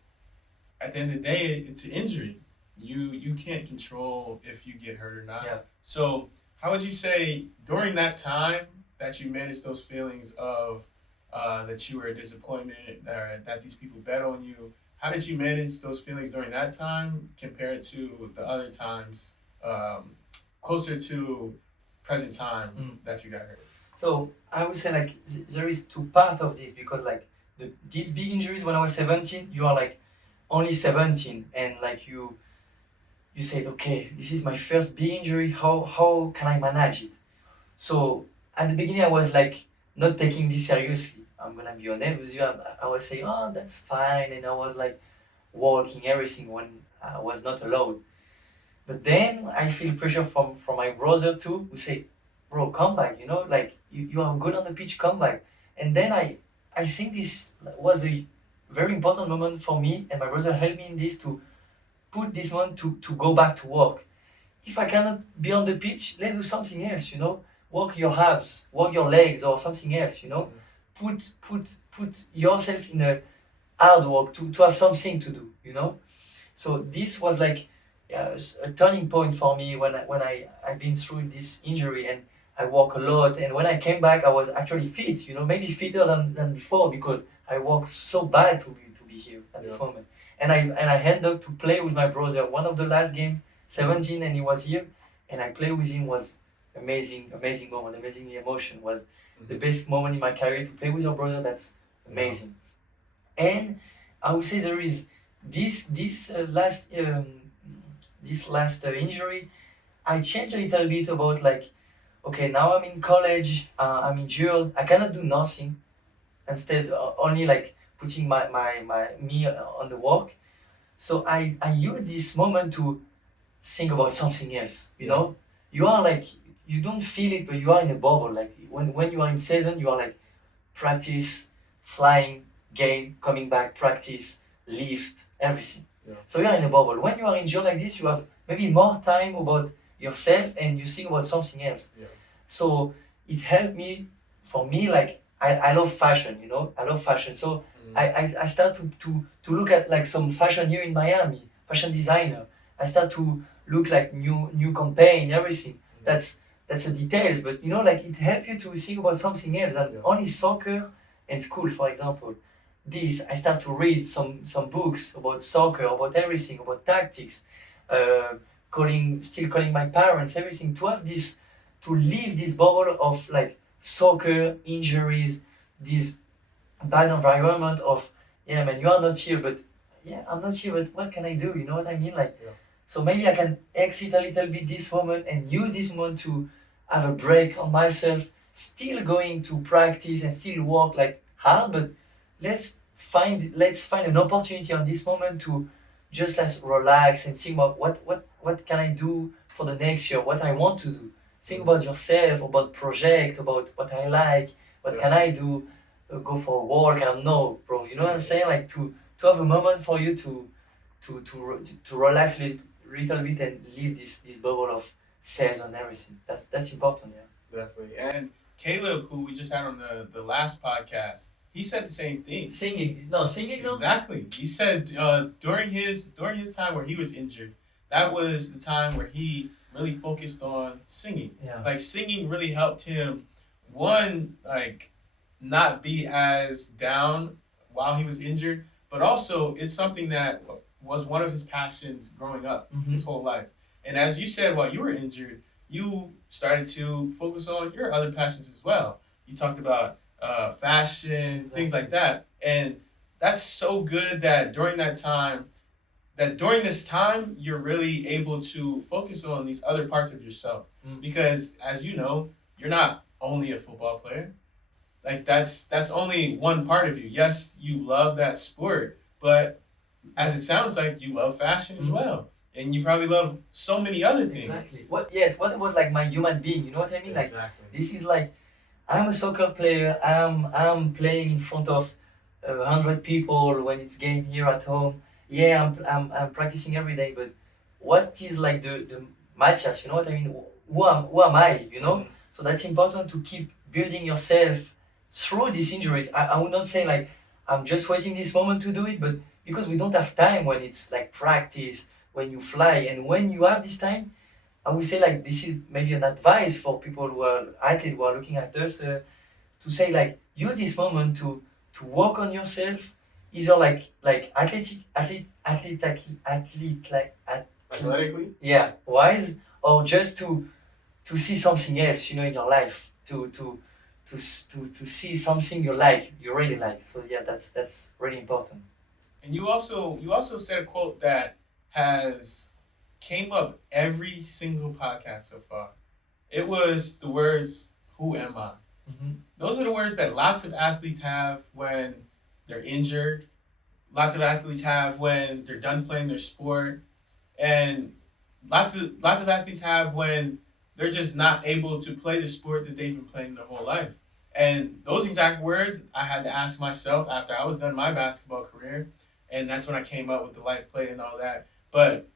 at the end of the day, it's an injury. You can't control if you get hurt or not. Yeah. So how would you say during that time that you managed those feelings of that you were a disappointment, that these people bet on you? How did you manage those feelings during that time compared to the other times closer to present time that you got hurt? So I would say like there is two parts of this because like these big injuries when I was 17, you are like only 17, and like you said, okay, this is my first big injury. How can I manage it? So at the beginning, I was like not taking this seriously. I'm gonna be honest with you. I was saying, oh, that's fine, and I was like walking everything when I was not allowed. But then I feel pressure from my brother too, who say, bro, come back. Like you are good on the pitch, come back. And then I think this was a very important moment for me, and my brother helped me in this to put this one to go back to work. If I cannot be on the pitch, let's do something else, work your abs, work your legs or something else, put yourself in a hard work to have something to do. So this was like a turning point for me when I've been through this injury, and I walk a lot, and when I came back I was actually fit, maybe fitter than before because I worked so bad to be here at this moment. And I ended up to play with my brother. One of the last game, 17, and he was here, and I played with him. Was amazing moment, amazing emotion. Was the best moment in my career to play with your brother. That's amazing. And I would say there is this last injury. I changed a little bit about like, okay, now I'm in college. I'm injured. I cannot do nothing. Instead, only like putting my me on the work. So I use this moment to think about something else. You are like, you don't feel it, but you are in a bubble. Like when you are in season, you are like practice, flying, game, coming back, practice, lift, everything. So you are in a bubble. When you are injured like this, you have maybe more time about yourself and you think about something else. Yeah. So it helped me, for me, like I love fashion, you know, I love fashion. So I start to look at like some fashion here in Miami, fashion designer. I start to look like new campaign, everything. That's the details, but you know, like it helps you to think about something else than Yeah. only soccer and school, for example. This I start to read some books about soccer, about everything, about tactics, uh, still calling my parents, everything, to have this, to leave this bubble of like soccer injuries, this bad environment of, yeah man, you are not here, but yeah, I'm not here, but what can I do, you know what I mean, like. Yeah. So maybe I can exit a little bit this moment and use this moment to have a break on myself, still going to practice and still work like hard, but let's find an opportunity on this moment to just let's relax and think about what can I do for the next year, what I want to do. Think about yourself, about project, about what I like, what can I do, go for a walk, I don't know, bro. You know what I'm saying? Like to have a moment for you to relax a little bit and leave this bubble of sales and everything. That's important, yeah. Definitely. And Caleb, who we just had on the last podcast, he said the same thing. Singing, no. Exactly. He said during his time where he was injured, that was the time where he really focused on singing. Yeah. Like singing really helped him, one, like not be as down while he was injured, but also it's something that was one of his passions growing up his whole life. And as you said, while you were injured, you started to focus on your other passions as well. You talked about fashion, things like that, and that's so good that during this time, you're really able to focus on these other parts of yourself. Because as you know, you're not only a football player. Like that's only one part of you. Yes, you love that sport, but as it sounds like you love fashion as well. And you probably love so many other things. Exactly. What about like my human being? You know what I mean? Like Exactly. this is like I'm a soccer player. I'm playing in front of 100 people when it's game here at home. Yeah, I'm practicing every day. But what is like the Matthias? You know what I mean? Who am I? You know. So that's important to keep building yourself through these injuries. I would not say like I'm just waiting this moment to do it, but because we don't have time when it's like practice, when you fly, and when you have this time, I would say like this is maybe an advice for people who are athletes who are looking at us, to say like use this moment to work on yourself, either like Athletically? yeah, wise, or just to see something else, you know, in your life, to see something you really like. So yeah, that's really important. And you also said a quote that has came up every single podcast so far. It was the words, "Who am I?" Those are the words that lots of athletes have when they're injured. Lots of athletes have when they're done playing their sport, and lots of athletes have when they're just not able to play the sport that they've been playing their whole life. And those exact words I had to ask myself after I was done my basketball career, and that's when I came up with the life play and all that. But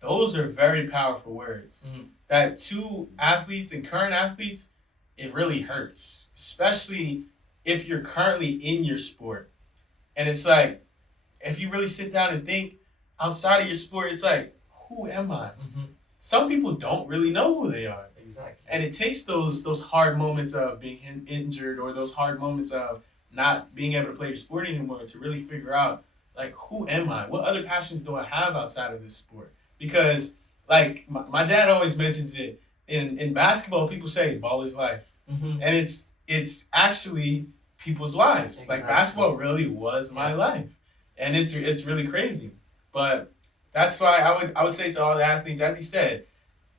those are very powerful words. That to athletes and current athletes, it really hurts, especially if you're currently in your sport. And it's like, if you really sit down and think outside of your sport, it's like, who am I? Some people don't really know who they are. Exactly. And it takes those hard moments of being injured or those hard moments of not being able to play your sport anymore to really figure out, like, who am I? What other passions do I have outside of this sport? Because, like, my dad always mentions it. In basketball, people say ball is life. And it's actually people's lives. Exactly. Like, basketball really was my life. And it's really crazy. But that's why I would say to all the athletes, as he said,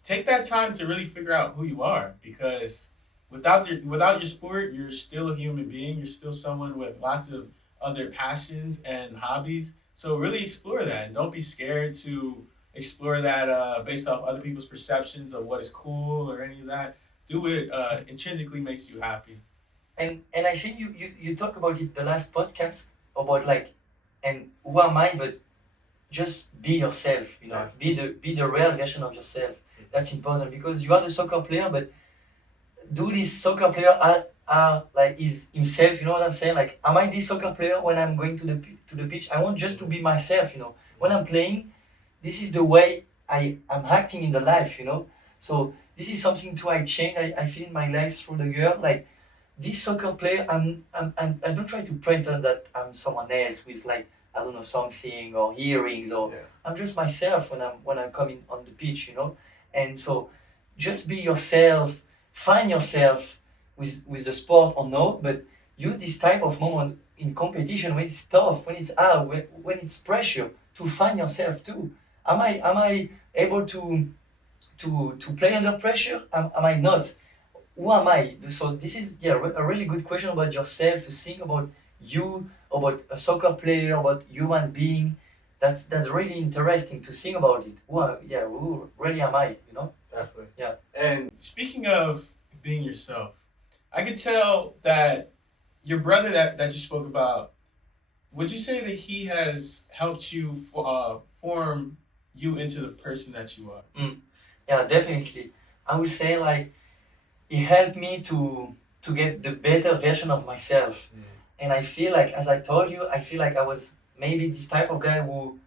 take that time to really figure out who you are, because without your sport, you're still a human being. You're still someone with lots of other passions and hobbies. So really explore that, and don't be scared to explore that based off other people's perceptions of what is cool or any of that. Do it intrinsically makes you happy. And I think you talk about it the last podcast about like, and who am I, but just be yourself, you know, Yeah. be the real version of yourself. That's important because you are the soccer player, but do this soccer player are like is himself, you know what I'm saying? Like, am I this soccer player when I'm going to the pitch? I want just to be myself, you know. When I'm playing, this is the way I'm acting in the life, you know. So this is something too I change. I feel in my life through the year, like this soccer player, I don't try to pretend that I'm someone else with like I don't know something or earrings or Yeah. I'm just myself when I'm coming on the pitch, you know. And so just be yourself, find yourself with the sport or no, but use this type of moment in competition when it's tough, when it's hard, when it's pressure to find yourself too. Am I able to play under pressure? Am I not? Who am I? So this is a really good question about yourself to think about you, about a soccer player, about human being. That's really interesting to think about it. Who really am I? You know? Definitely. Yeah. And Speaking of being yourself, I could tell that your brother that you spoke about, would you say that he has helped you form you into the person that you are? Yeah, definitely. I would say like it helped me to get the better version of myself. And I feel like, as I told you, I feel like I was maybe this type of guy who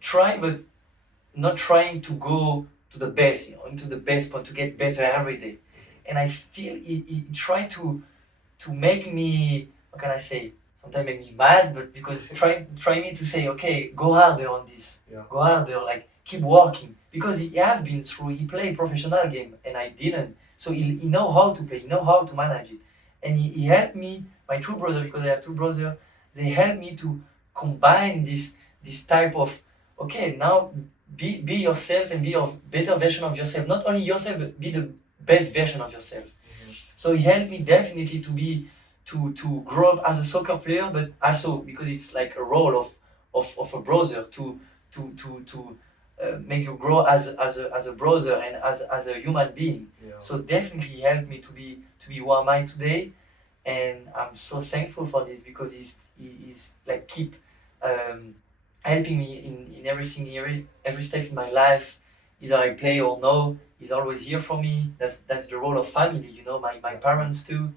try, but not trying to go to the best, you know, into the best, but to get better every day. And I feel it tried to make me, what can I say? Sometimes make me mad, but because try me to say, okay, go harder on this, Yeah. go harder, like keep working. Because he have been through, he played professional game, and I didn't. So he know how to play, he know how to manage it, and he helped me. My two brother, because I have two brothers, they helped me to combine this type of okay now be yourself and be a better version of yourself. Not only yourself, but be the best version of yourself. So he helped me definitely to grow up as a soccer player, but also because it's like a role of a brother to make you grow as a brother and as a human being. Yeah. So definitely he helped me to be who am I today, and I'm so thankful for this because he's like keep helping me in everything, every step in my life, either I play or no. He's always here for me. That's the role of family, you know. My parents too,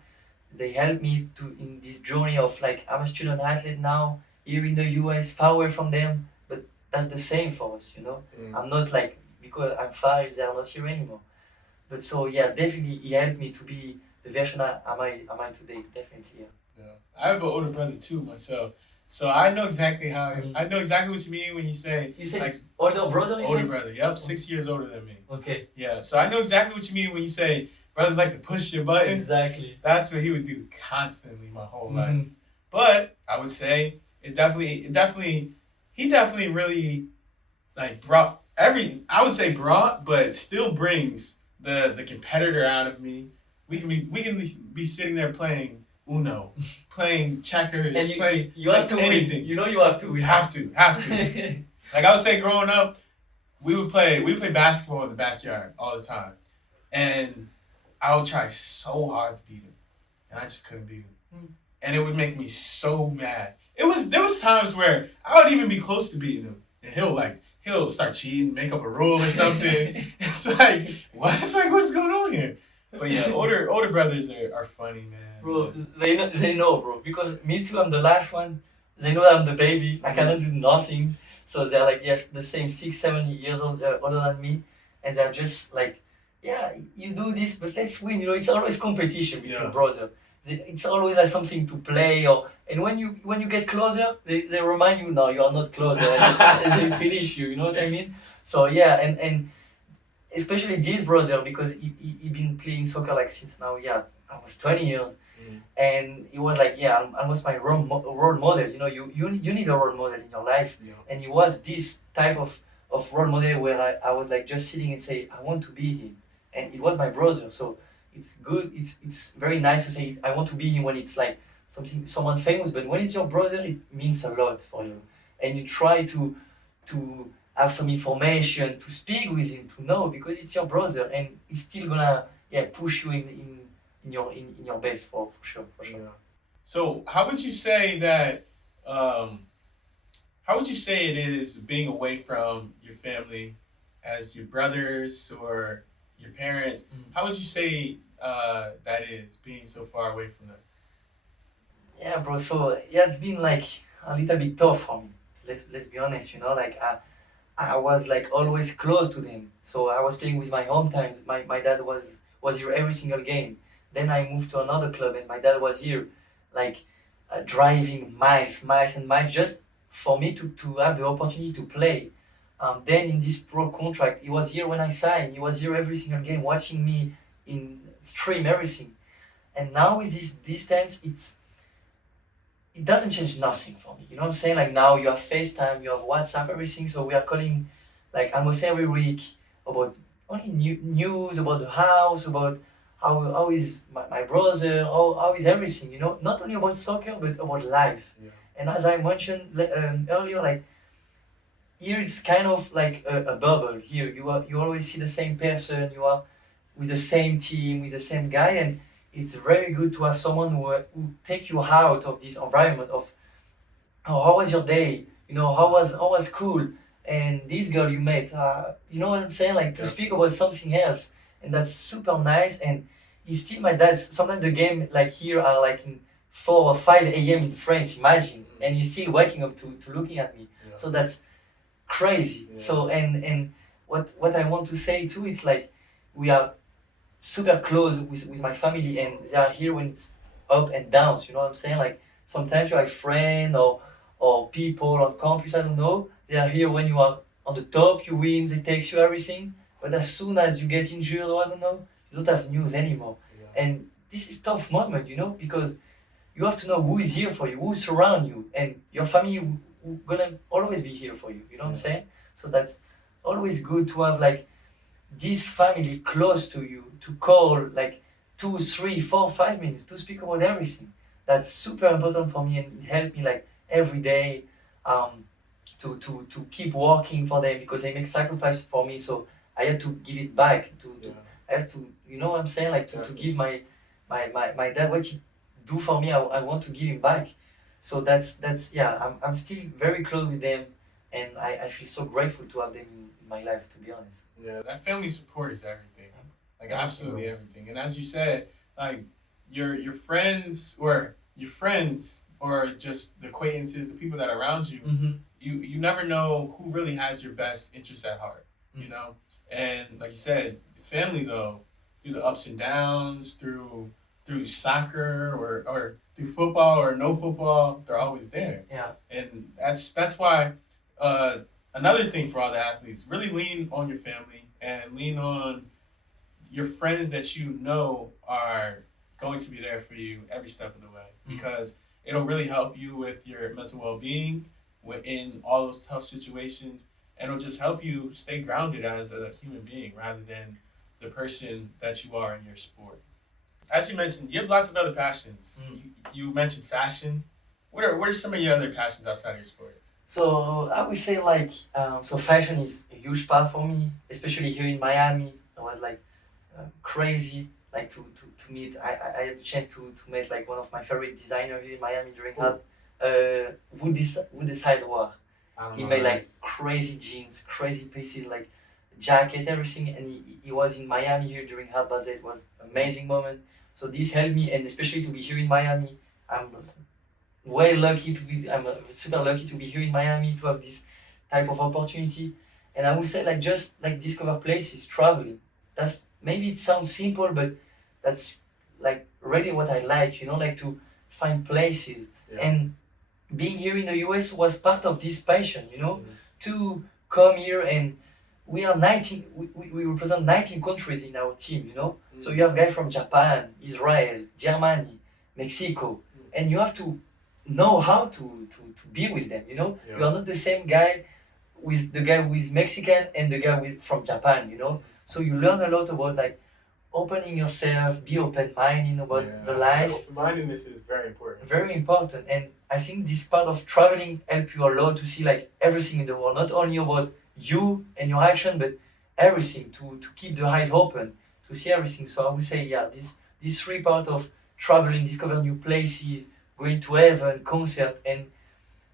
they help me to in this journey of like I'm a student athlete now here in the US, far away from them, but that's the same for us, you know. I'm not like because I'm far, they are not here anymore. But so yeah, definitely he helped me to be the version am I today. Definitely, yeah. Yeah. I have an older brother too myself, so I know exactly how Mhm. I know exactly what you mean when you say You said like older brother, you older said? brother. Yep, 6 years older than me. Okay. Yeah, so I know exactly what you mean when you say brothers like to push your buttons. Exactly. That's what he would do constantly my whole life. Mhm. But I would say he definitely really like brought I would say brought, but still brings the competitor out of me. We can be sitting there playing Uno, playing checkers, And playing you have to anything. win. You know you have to We win. have to. Like I would say, growing up, we would play basketball in the backyard all the time, and I would try so hard to beat him, and I just couldn't beat him, and it would make me so mad. There was times where I would even be close to beating him, and he'll start cheating, make up a rule or something. It's like what? It's like what's going on here? But yeah, older brothers are funny, man. Bro, they know, bro. Because me too, I'm the last one. They know I'm the baby. I cannot do nothing. So they're like, yes, the same 6, 7 years older than me, and they're just like, yeah, you do this, but let's win. You know, it's always competition between Yeah. brothers. It's always like something to play, and when you get closer, they remind you, no, you are not closer, and they finish you. You know what I mean? So yeah, and especially this brother because he been playing soccer like since now almost 20 years. And it was like almost my role model. You know, you need a role model in your life. Yeah. And he was this type of role model where I was like just sitting and say I want to be him, and it was my brother. So it's good, it's very nice to say I want to be him when it's like someone famous, but when it's your brother it means a lot for you, and you try to have some information to speak with him to know because it's your brother and he's still gonna push you in your best for sure. Yeah. So how would you say that how would you say it is being away from your family as your brothers or your parents? How would you say that is being so far away from them? Yeah, bro. So yeah, it's been like a little bit tough for me. Let's be honest. Like I was like always close to them. So I was playing with my hometowns. My dad was here every single game. Then I moved to another club, and my dad was here, like driving miles and miles just for me to have the opportunity to play. Then in this pro contract, he was here when I signed. He was here every single game, watching me in stream everything. And now with this distance, it doesn't change nothing for me. You know what I'm saying? Like now you have FaceTime, you have WhatsApp, everything. So we are calling like almost every week about only news about the house, about how is my brother, how is everything. Not only about soccer but about life. Yeah. And as I mentioned earlier, like here it's kind of like a bubble. Here you always see the same person. You are with the same team, with the same guy, and it's very good to have someone who take you out of this environment of, oh, how was your day? How was school? And this girl you met, you know what I'm saying? Like to speak about something else, and that's super nice. And he's still my dad. Sometimes the game like here are like in 4 or 5 a.m. in France. Imagine, and he's still waking up to looking at me. Yeah. So that's crazy. Yeah. So and what I want to say too, it's like we are super close with my family, and they are here when it's up and downs. You know what I'm saying? Like sometimes you have friends or people on campus, I don't know. They are here when you are on the top, you win, they takes you everything. But as soon as you get injured or I don't know, you don't have news anymore. Yeah. And this is tough moment, because you have to know who is here for you, who surround you, and your family who gonna always be here for you. You know what I'm saying? So that's always good to have like this family close to you, to call like 2, 3, 4, 5 minutes to speak about everything. That's super important for me, and it helped me like every day to keep working for them because they make sacrifice for me. So I had to give it back. I have to, you know what I'm saying? Like to give my dad what he do for me. I want to give him back. So that's yeah. I'm still very close with them, and I feel so grateful to have them in my life. To be honest. Yeah, that family support is everything. Like absolutely everything. And as you said, like your friends or just the acquaintances, the people that are around you, you never know who really has your best interest at heart. And like you said, family though, through the ups and downs, through soccer or through football or no football, they're always there. Yeah. And that's why another thing for all the athletes, really lean on your family and lean on your friends that you know are going to be there for you every step of the way, because it'll really help you with your mental well-being in all those tough situations, and it'll just help you stay grounded as a human being rather than the person that you are in your sport. As you mentioned, you have lots of other passions. You mentioned fashion. What are some of your other passions outside of your sport? So I would say like so fashion is a huge part for me, especially here in Miami. I was like crazy like to meet. I had the chance to meet like one of my favorite designers here in Miami during Wood Decide War. He made like crazy jeans, crazy pieces, like jacket, everything, and he was in Miami here during Hard Basel. It was an amazing moment. So this helped me, and especially to be here in Miami. I'm super lucky to be here in Miami to have this type of opportunity. And I would say like just like discover places, traveling. That's maybe it sounds simple, but that's like really what I like, like to find places. And being here in the US was part of this passion, to come here, and we are 19, we represent 19 countries in our team, So you have guys from Japan, Israel, Germany, Mexico, and you have to know how to be with them, You are not the same guy with the guy who is Mexican and the guy from Japan, So you learn a lot about like opening yourself, be open-minded about the life. Open-mindedness is very important. Very important, and I think this part of traveling help you a lot to see like everything in the world, not only about you and your action, but everything to keep the eyes open, to see everything. So I would say, this 3 part of traveling, discover new places, going to heaven, concert, and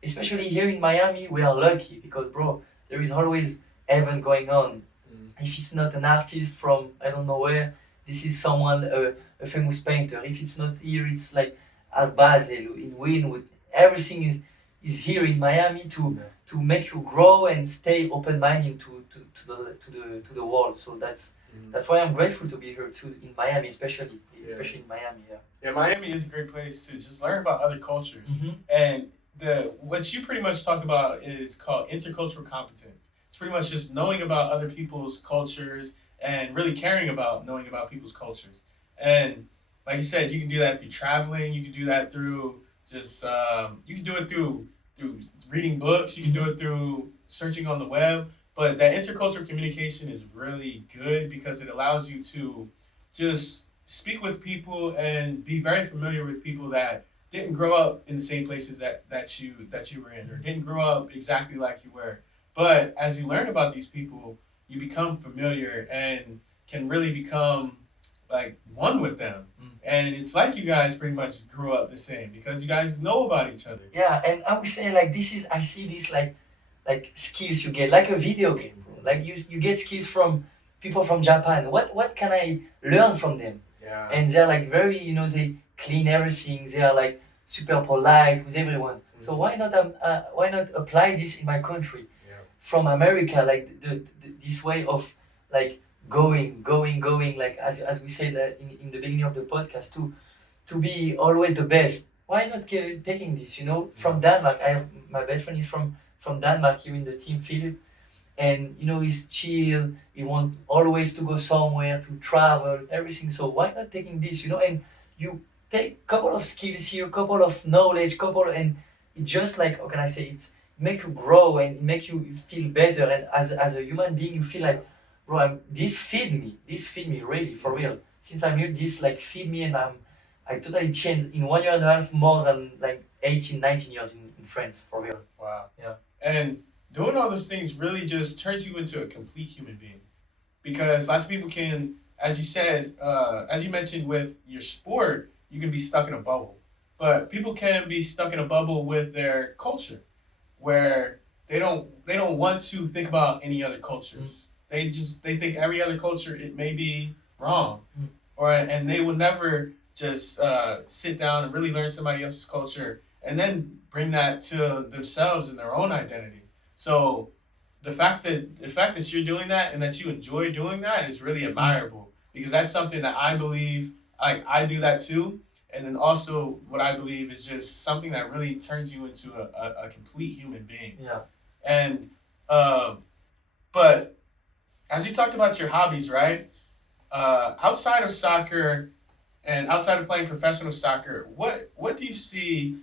especially here in Miami, we are lucky because, bro, there is always event going on. If it's not an artist from I don't know where, this is someone a famous painter. If it's not here, it's like at Basel, in Wynwood. Everything is here in Miami to make you grow and stay open-minded to the world. So that's why I'm grateful to be here too in Miami, especially in Miami. Yeah, Miami is a great place to just learn about other cultures. Mm-hmm. And what you pretty much talked about is called intercultural competence. It's pretty much just knowing about other people's cultures and really caring about knowing about people's cultures. And like you said, you can do that through traveling. You can do that through just you can do it through reading books. You can do it through searching on the web. But that intercultural communication is really good because it allows you to just speak with people and be very familiar with people that didn't grow up in the same places that you were in, or didn't grow up exactly like you were. But as you learn about these people, you become familiar and can really become like one with them. And it's like you guys pretty much grew up the same because you guys know about each other. Yeah, and I would say like I see this like skills you get like a video game, bro. Like you get skills from people from Japan. What can I learn from them? Yeah. And they're like very, they clean everything. They are like super polite with everyone. So why not apply this in my country? From America, like this way of like going, like as we said in the beginning of the podcast, to be always the best. Why not taking this? From Denmark, I have my best friend is from Denmark here in the team, Philip, and he's chill. He want always to go somewhere, to travel, everything. So why not taking this? And you take a couple of skills here, couple of knowledge, and it just like how can I say it? Make you grow and make you feel better, and as a human being you feel like, bro, this feed me really, for real. Since I'm here, this like feed me, and I totally changed in 1 year and a half more than like 18-19 years in France, for real. Wow. Yeah. And doing all those things really just turns you into a complete human being, because lots of people can, as you said, as you mentioned with your sport, you can be stuck in a bubble, but people can be stuck in a bubble with their culture, where they don't want to think about any other cultures. They think every other culture, it may be wrong, and they will never just sit down and really learn somebody else's culture and then bring that to themselves and their own identity. So the fact that you're doing that and that you enjoy doing that is really admirable, because that's something that I believe I do that too. And then also what I believe is just something that really turns you into a complete human being. Yeah. And but as you talked about your hobbies, right? Outside of soccer and outside of playing professional soccer, what do you see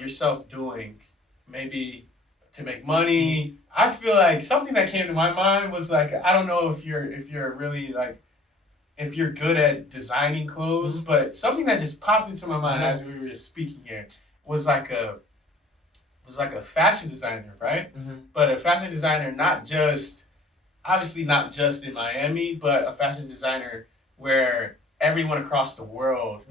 yourself doing? Maybe to make money? I feel like something that came to my mind was like, I don't know if you're really like, if you're good at designing clothes, but something that just popped into my mind as we were just speaking here was like a fashion designer, right? But a fashion designer, obviously not just in Miami, but a fashion designer where everyone across the world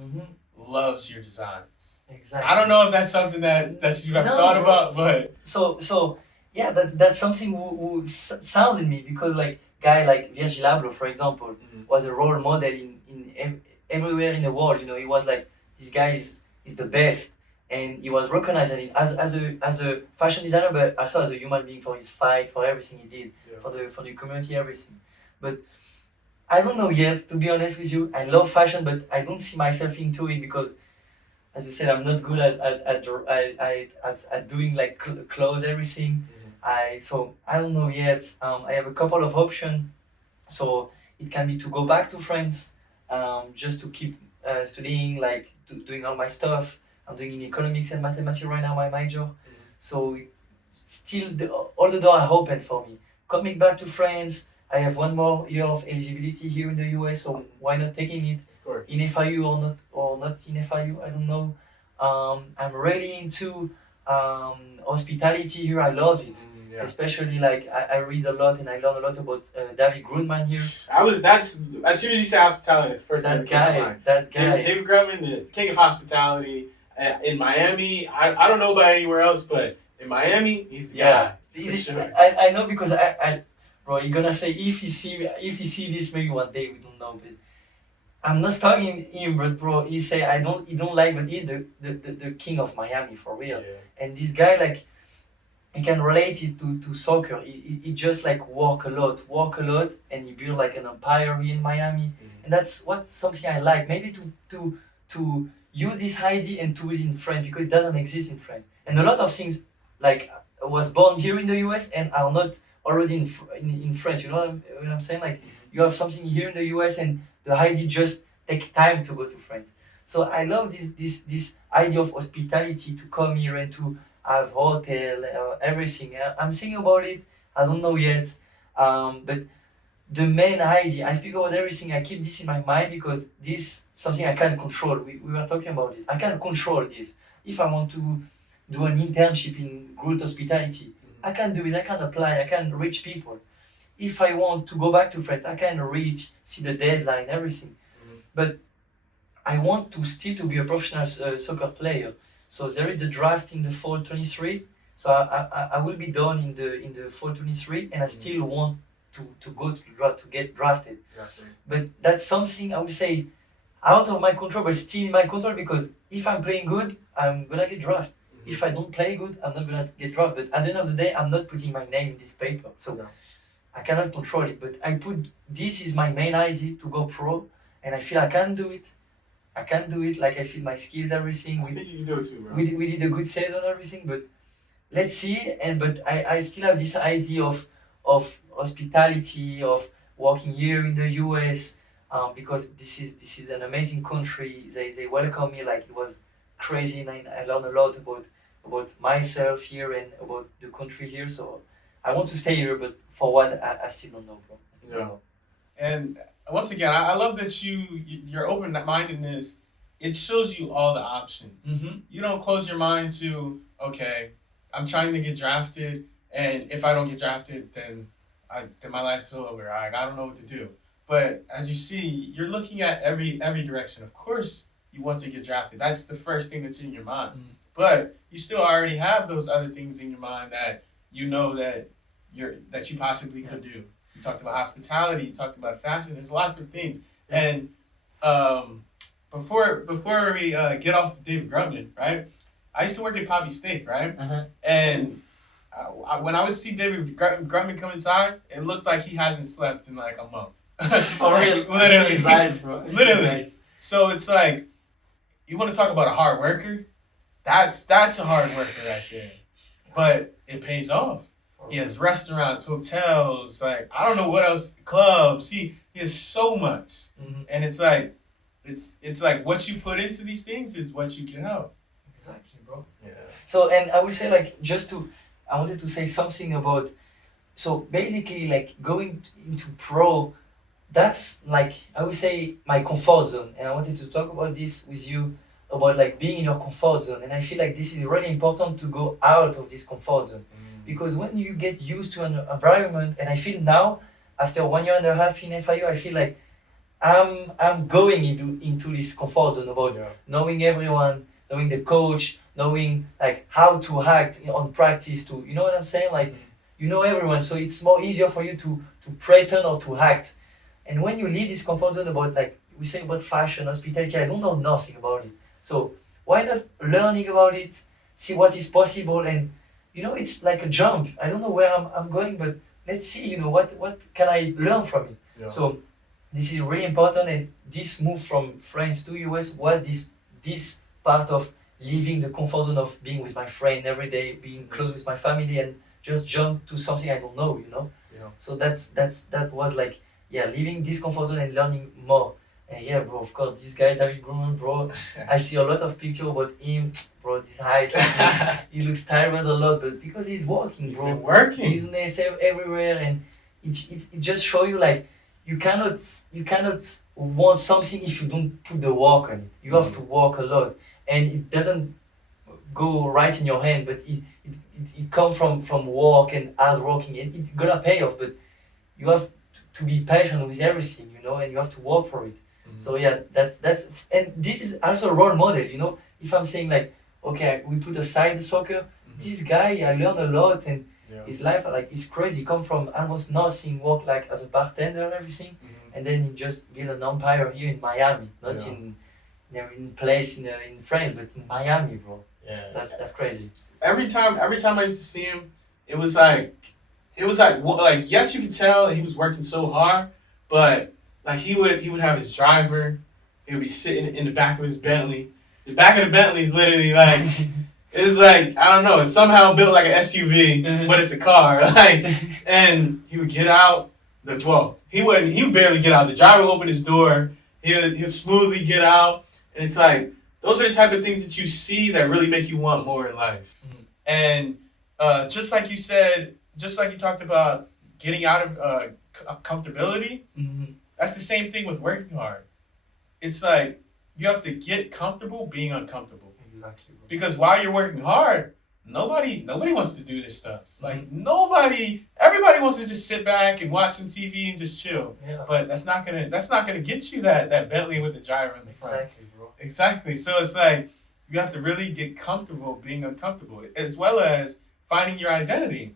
loves your designs. Exactly. I don't know if that's something that you have thought about, but so yeah, that's something who sounded me, because like guy like Virgil Abloh, for example, was a role model in everywhere in the world. He was like, this guy is the best, and he was recognized as a fashion designer, but also as a human being, for his fight, for everything he did, for the community, everything. But I don't know yet, to be honest with you. I love fashion, but I don't see myself into it because, as you said, I'm not good at doing like clothes, everything. So I don't know yet. I have a couple of options. So it can be to go back to France, just to keep studying, like doing all my stuff. I'm doing in economics and mathematics right now, my major. So it's still all the doors are open for me. Coming back to France, I have 1 more year of eligibility here in the US, so why not taking it in FIU or not in FIU? I don't know. I'm really into hospitality here. I love it. Especially like I read a lot and I learn a lot about David Grunman here. That's as soon as you say hospitality, that's the first thing that came to mind. That guy. David Grunman, the king of hospitality in Miami. I don't know about anywhere else, but in in Miami, he's the Yeah, guy. For sure. I know because bro, you're gonna say if you see this maybe one day, we don't know, but I'm not talking him, but bro, he say he don't like, but he's the king of Miami for real. Yeah. And this guy, like, you can relate it to soccer. He just like work a lot, and he build like an empire here in Miami. And that's something I like. Maybe to use this idea and to it in France, because it doesn't exist in France. And a lot of things like was born here in the US and are not already in France. You know what I'm saying? Like, you have something here in the US and the idea just take time to go to France. So I love this idea of hospitality, to come here and to have hotel, everything. I'm thinking about it. I don't know yet, but the main idea, I speak about everything. I keep this in my mind because this something I can't control. We were talking about it. I can't control this. If I want to do an internship in good hospitality, I can do it. I can apply. I can reach people. If I want to go back to France, I can reach, see the deadline, everything. But I want to still to be a professional soccer player. So there is the draft in the fall 23. So I will be done in the fall 23, and I still want to go to the draft, to get drafted. But that's something I would say out of my control, but still in my control, because if I'm playing good, I'm gonna get drafted. If I don't play good, I'm not gonna get drafted. But at the end of the day, I'm not putting my name in this paper. So I cannot control it. But I put this is my main idea, to go pro, and I feel I can do it. I can do it. Like, I feel my skills, everything. I think you can do it too, bro. We did a good season, everything. But let's see. But I still have this idea of hospitality, of working here in the US, because this is an amazing country. They welcome me like it was crazy, and I learned a lot about myself here and about the country here. So I want to stay here, but for what I still don't know, bro. I still don't know. And once again, I love that your open-mindedness. It shows you all the options. You don't close your mind to, okay, I'm trying to get drafted, and if I don't get drafted, then my life's over. I don't know what to do. But as you see, you're looking at every direction. Of course, you want to get drafted. That's the first thing that's in your mind. But you still already have those other things in your mind that you know that you possibly could do. You talked about hospitality. You talked about fashion. There's lots of things. And before we get off of David Grumman, right? I used to work at Poppy Steak, right? And when I would see David Grumman come inside, it looked like he hasn't slept in like a month. Oh, really? Literally, His eyes, bro. Literally. So it's like, you want to talk about a hard worker? That's a hard worker right there. But it pays off. He has restaurants, hotels, like, I don't know what else, clubs. He has so much. And it's like what you put into these things is what you get out. Exactly, bro. Yeah. So, and I would say, like, I wanted to say something about, so basically, like, going into pro, that's like, I would say, my comfort zone. And I wanted to talk about this with you, about like being in your comfort zone. And I feel like this is really important, to go out of this comfort zone. Because when you get used to an environment, and I feel now, after 1.5 years in FIU, I feel like I'm going into this comfort zone, about knowing everyone, knowing the coach, knowing like how to act on practice, to, you know what I'm saying? Like, you know everyone, so it's more easier for you to pretend or to act. And when you leave this comfort zone, about like we say about fashion, hospitality, I don't know nothing about it. So why not learning about it, see what is possible, and you know, it's like a jump. I don't know where I'm going, but let's see, you know, what can I learn from it? Yeah. So this is really important, and this move from France to US was this part of leaving the comfort zone of being with my friend every day, being close with my family, and just jump to something I don't know, you know? Yeah. So that was like, leaving this comfort zone and learning more. And bro, of course, this guy, David Grumman, bro, I see a lot of pictures about him, bro, this eyes, like, he looks tired a lot, but because he's working, bro. He's been working. Business everywhere, and it just show you, like, you cannot want something if you don't put the work on it. You have to work a lot, and it doesn't go right in your hand, but it comes from work and hard working, and it's gonna pay off, but you have to be patient with everything, you know, and you have to work for it. So that's and this is also a role model, you know. If I'm saying like okay, we put aside the soccer. This guy, I learned a lot, and Yeah. his life like is crazy. He come from almost nothing, work like as a bartender and everything, and then he just built an empire here in Miami, not Yeah. in place in France, but in Miami, bro. Yeah. That's crazy. Every time I used to see him, it was like yes, you could tell he was working so hard, but like he would have his driver, he would be sitting in the back of his Bentley. The back of the Bentley is literally like it's like I don't know, it's somehow built like an SUV, but it's a car. Like, and he would get out. He would barely get out. The driver would open his door. He'll smoothly get out, and it's like those are the type of things that you see that really make you want more in life. And just like you said, just like you talked about getting out of comfortability, that's the same thing with working hard. It's like you have to get comfortable being uncomfortable. Exactly. Bro. Because while you're working hard, nobody wants to do this stuff. Like everybody wants to just sit back and watch some TV and just chill. Yeah. But that's not gonna get you that Bentley with the driver in the front. Exactly, bro. Exactly. So it's like you have to really get comfortable being uncomfortable, as well as finding your identity.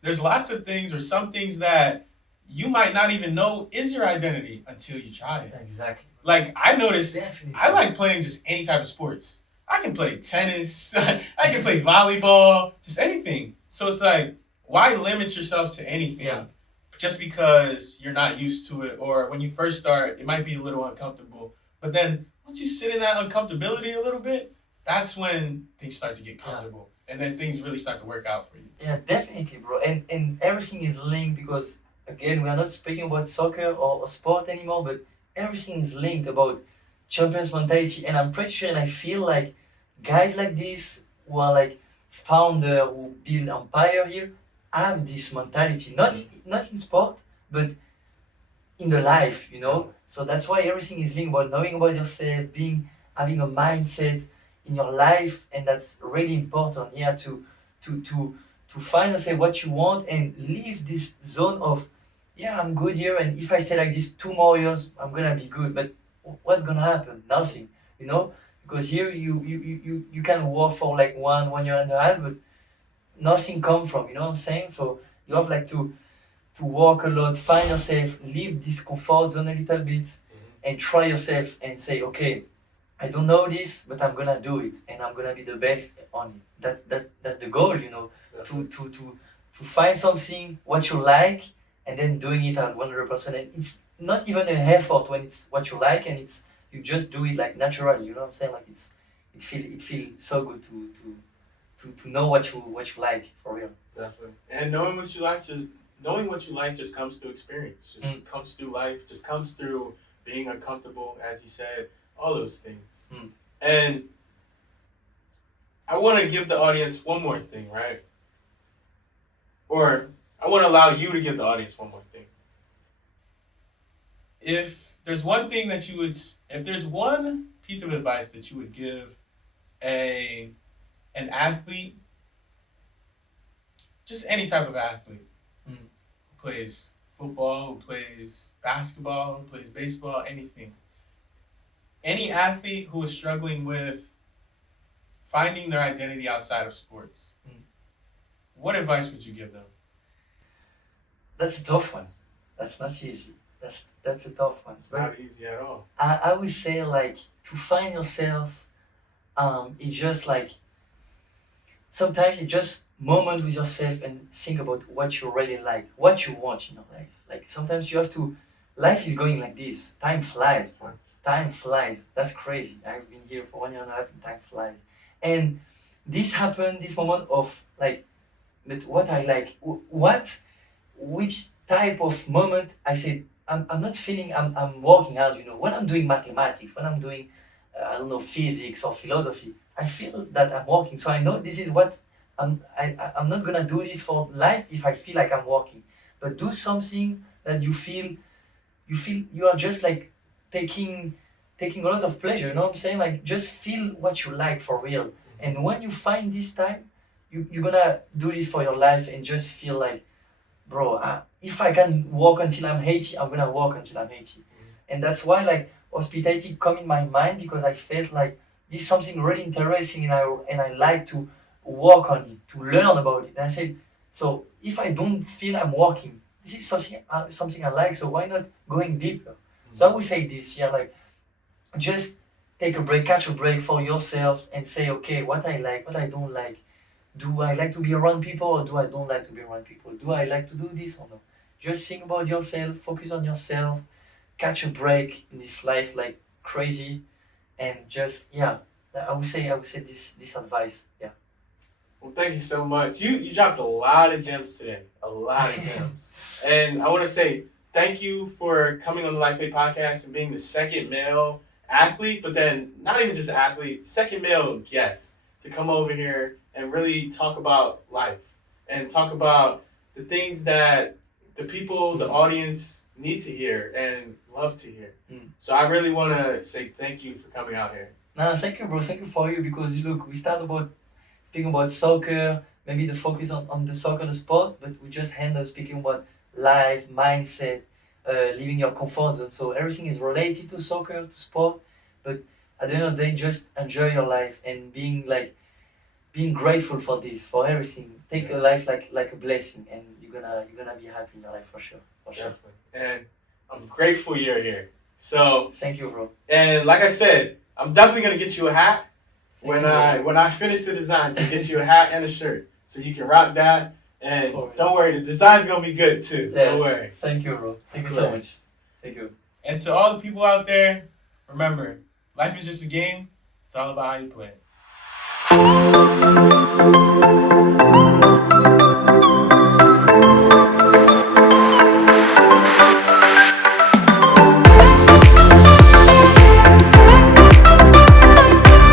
There's lots of things or some things that you might not even know is your identity until you try it. Exactly. Like I noticed, Definitely. I like playing just any type of sports. I can play tennis, I can play volleyball, just anything. So it's like, why limit yourself to anything? Yeah. Just because you're not used to it, or when you first start, it might be a little uncomfortable. But then once you sit in that uncomfortability a little bit, that's when things start to get comfortable. And then things really start to work out for you. Yeah, definitely, bro. And everything is linked because, again, we are not speaking about soccer or sport anymore, but everything is linked about champions mentality. And I'm pretty sure, and I feel like guys like this who are like founder who build empire here have this mentality. Not in sport, but in the life, you know. So that's why everything is linked about knowing about yourself, having a mindset in your life, and that's really important here to find yourself what you want and leave this zone of I'm good here, and if I stay like this 2 more years I'm gonna be good, but what's gonna happen? Nothing, you know, because here you can work for like 1 year and a half, but nothing come from, you know what I'm saying? So you have like to work a lot, find yourself, leave this comfort zone a little bit, and try yourself and say, okay, I don't know this, but I'm gonna do it, and I'm gonna be the best on it. That's the goal, you know, to find something what you like, and then doing it at 100%. And it's not even an effort when it's what you like, and you just do it like naturally. You know what I'm saying? Like it feel so good to know what you like for real. Definitely. And knowing what you like just comes through experience. Just comes through life. Just comes through being uncomfortable, as you said. All those things. And I want to give the audience one more thing, right? Or I want to allow you to give the audience one more thing. If there's one piece of advice that you would give an athlete, just any type of athlete, who plays football, who plays basketball, who plays baseball, anything. Any athlete who is struggling with finding their identity outside of sports, what advice would you give them? That's a tough one. That's not easy. That's a tough one. It's not easy at all. I would say like to find yourself, it's just like sometimes it's just moment with yourself and think about what you really like, what you want in your life. Like sometimes you have to. Life is going like this. Time flies, man. Time flies. That's crazy. I've been here for 1 year and a half and time flies. And this happened, this moment of like, but what I like, which type of moment I said, I'm not feeling I'm working hard, you know. When I'm doing mathematics, when I'm doing, I don't know, physics or philosophy, I feel that I'm working. So I know this is what I'm not gonna do this for life if I feel like I'm working. But do something that you feel you are just like taking a lot of pleasure, you know what I'm saying? Like just feel what you like for real. And when you find this time, you're gonna do this for your life and just feel like, bro, if I can walk until I'm 80, I'm gonna walk until I'm 80. And that's why like hospitality come in my mind, because I felt like this is something really interesting, and I like to work on it, to learn about it. And I said, so if I don't feel I'm working, this is something I like, so why not going deeper? So I would say this, yeah, like just take a break, catch a break for yourself and say, okay, what I like, what I don't like. Do I like to be around people or do I don't like to be around people? Do I like to do this or no? Just think about yourself, focus on yourself, catch a break in this life like crazy, and just I would say this advice. Yeah. Well, thank you so much. You dropped a lot of gems today, a lot of gems, and I want to say thank you for coming on the Life Play podcast and being the second male athlete, but then not even just athlete, second male guest to come over here and really talk about life and talk about the things that the people, the audience need to hear and love to hear. So I really want to say thank you for coming out here. No, thank you, bro. Thank you for you, because look, we start about speaking about soccer, maybe the focus on the soccer, the sport, but we just end up speaking about life, mindset, leaving your comfort zone. So everything is related to soccer, to sport, but at the end of the day, just enjoy your life and being grateful for this, for everything. Take your life like a blessing, and you're gonna be happy in your life for sure. Definitely. And I'm grateful you're here. So thank you, bro. And like I said, I'm definitely gonna get you a hat. Thank When I finish the designs, I'll get you a hat and a shirt so you can rock that. And don't worry, the design's gonna be good too. Yes. Don't worry. Thank you, bro. Thank you so much. Thank you. And to all the people out there, remember, life is just a game. It's all about how you play it.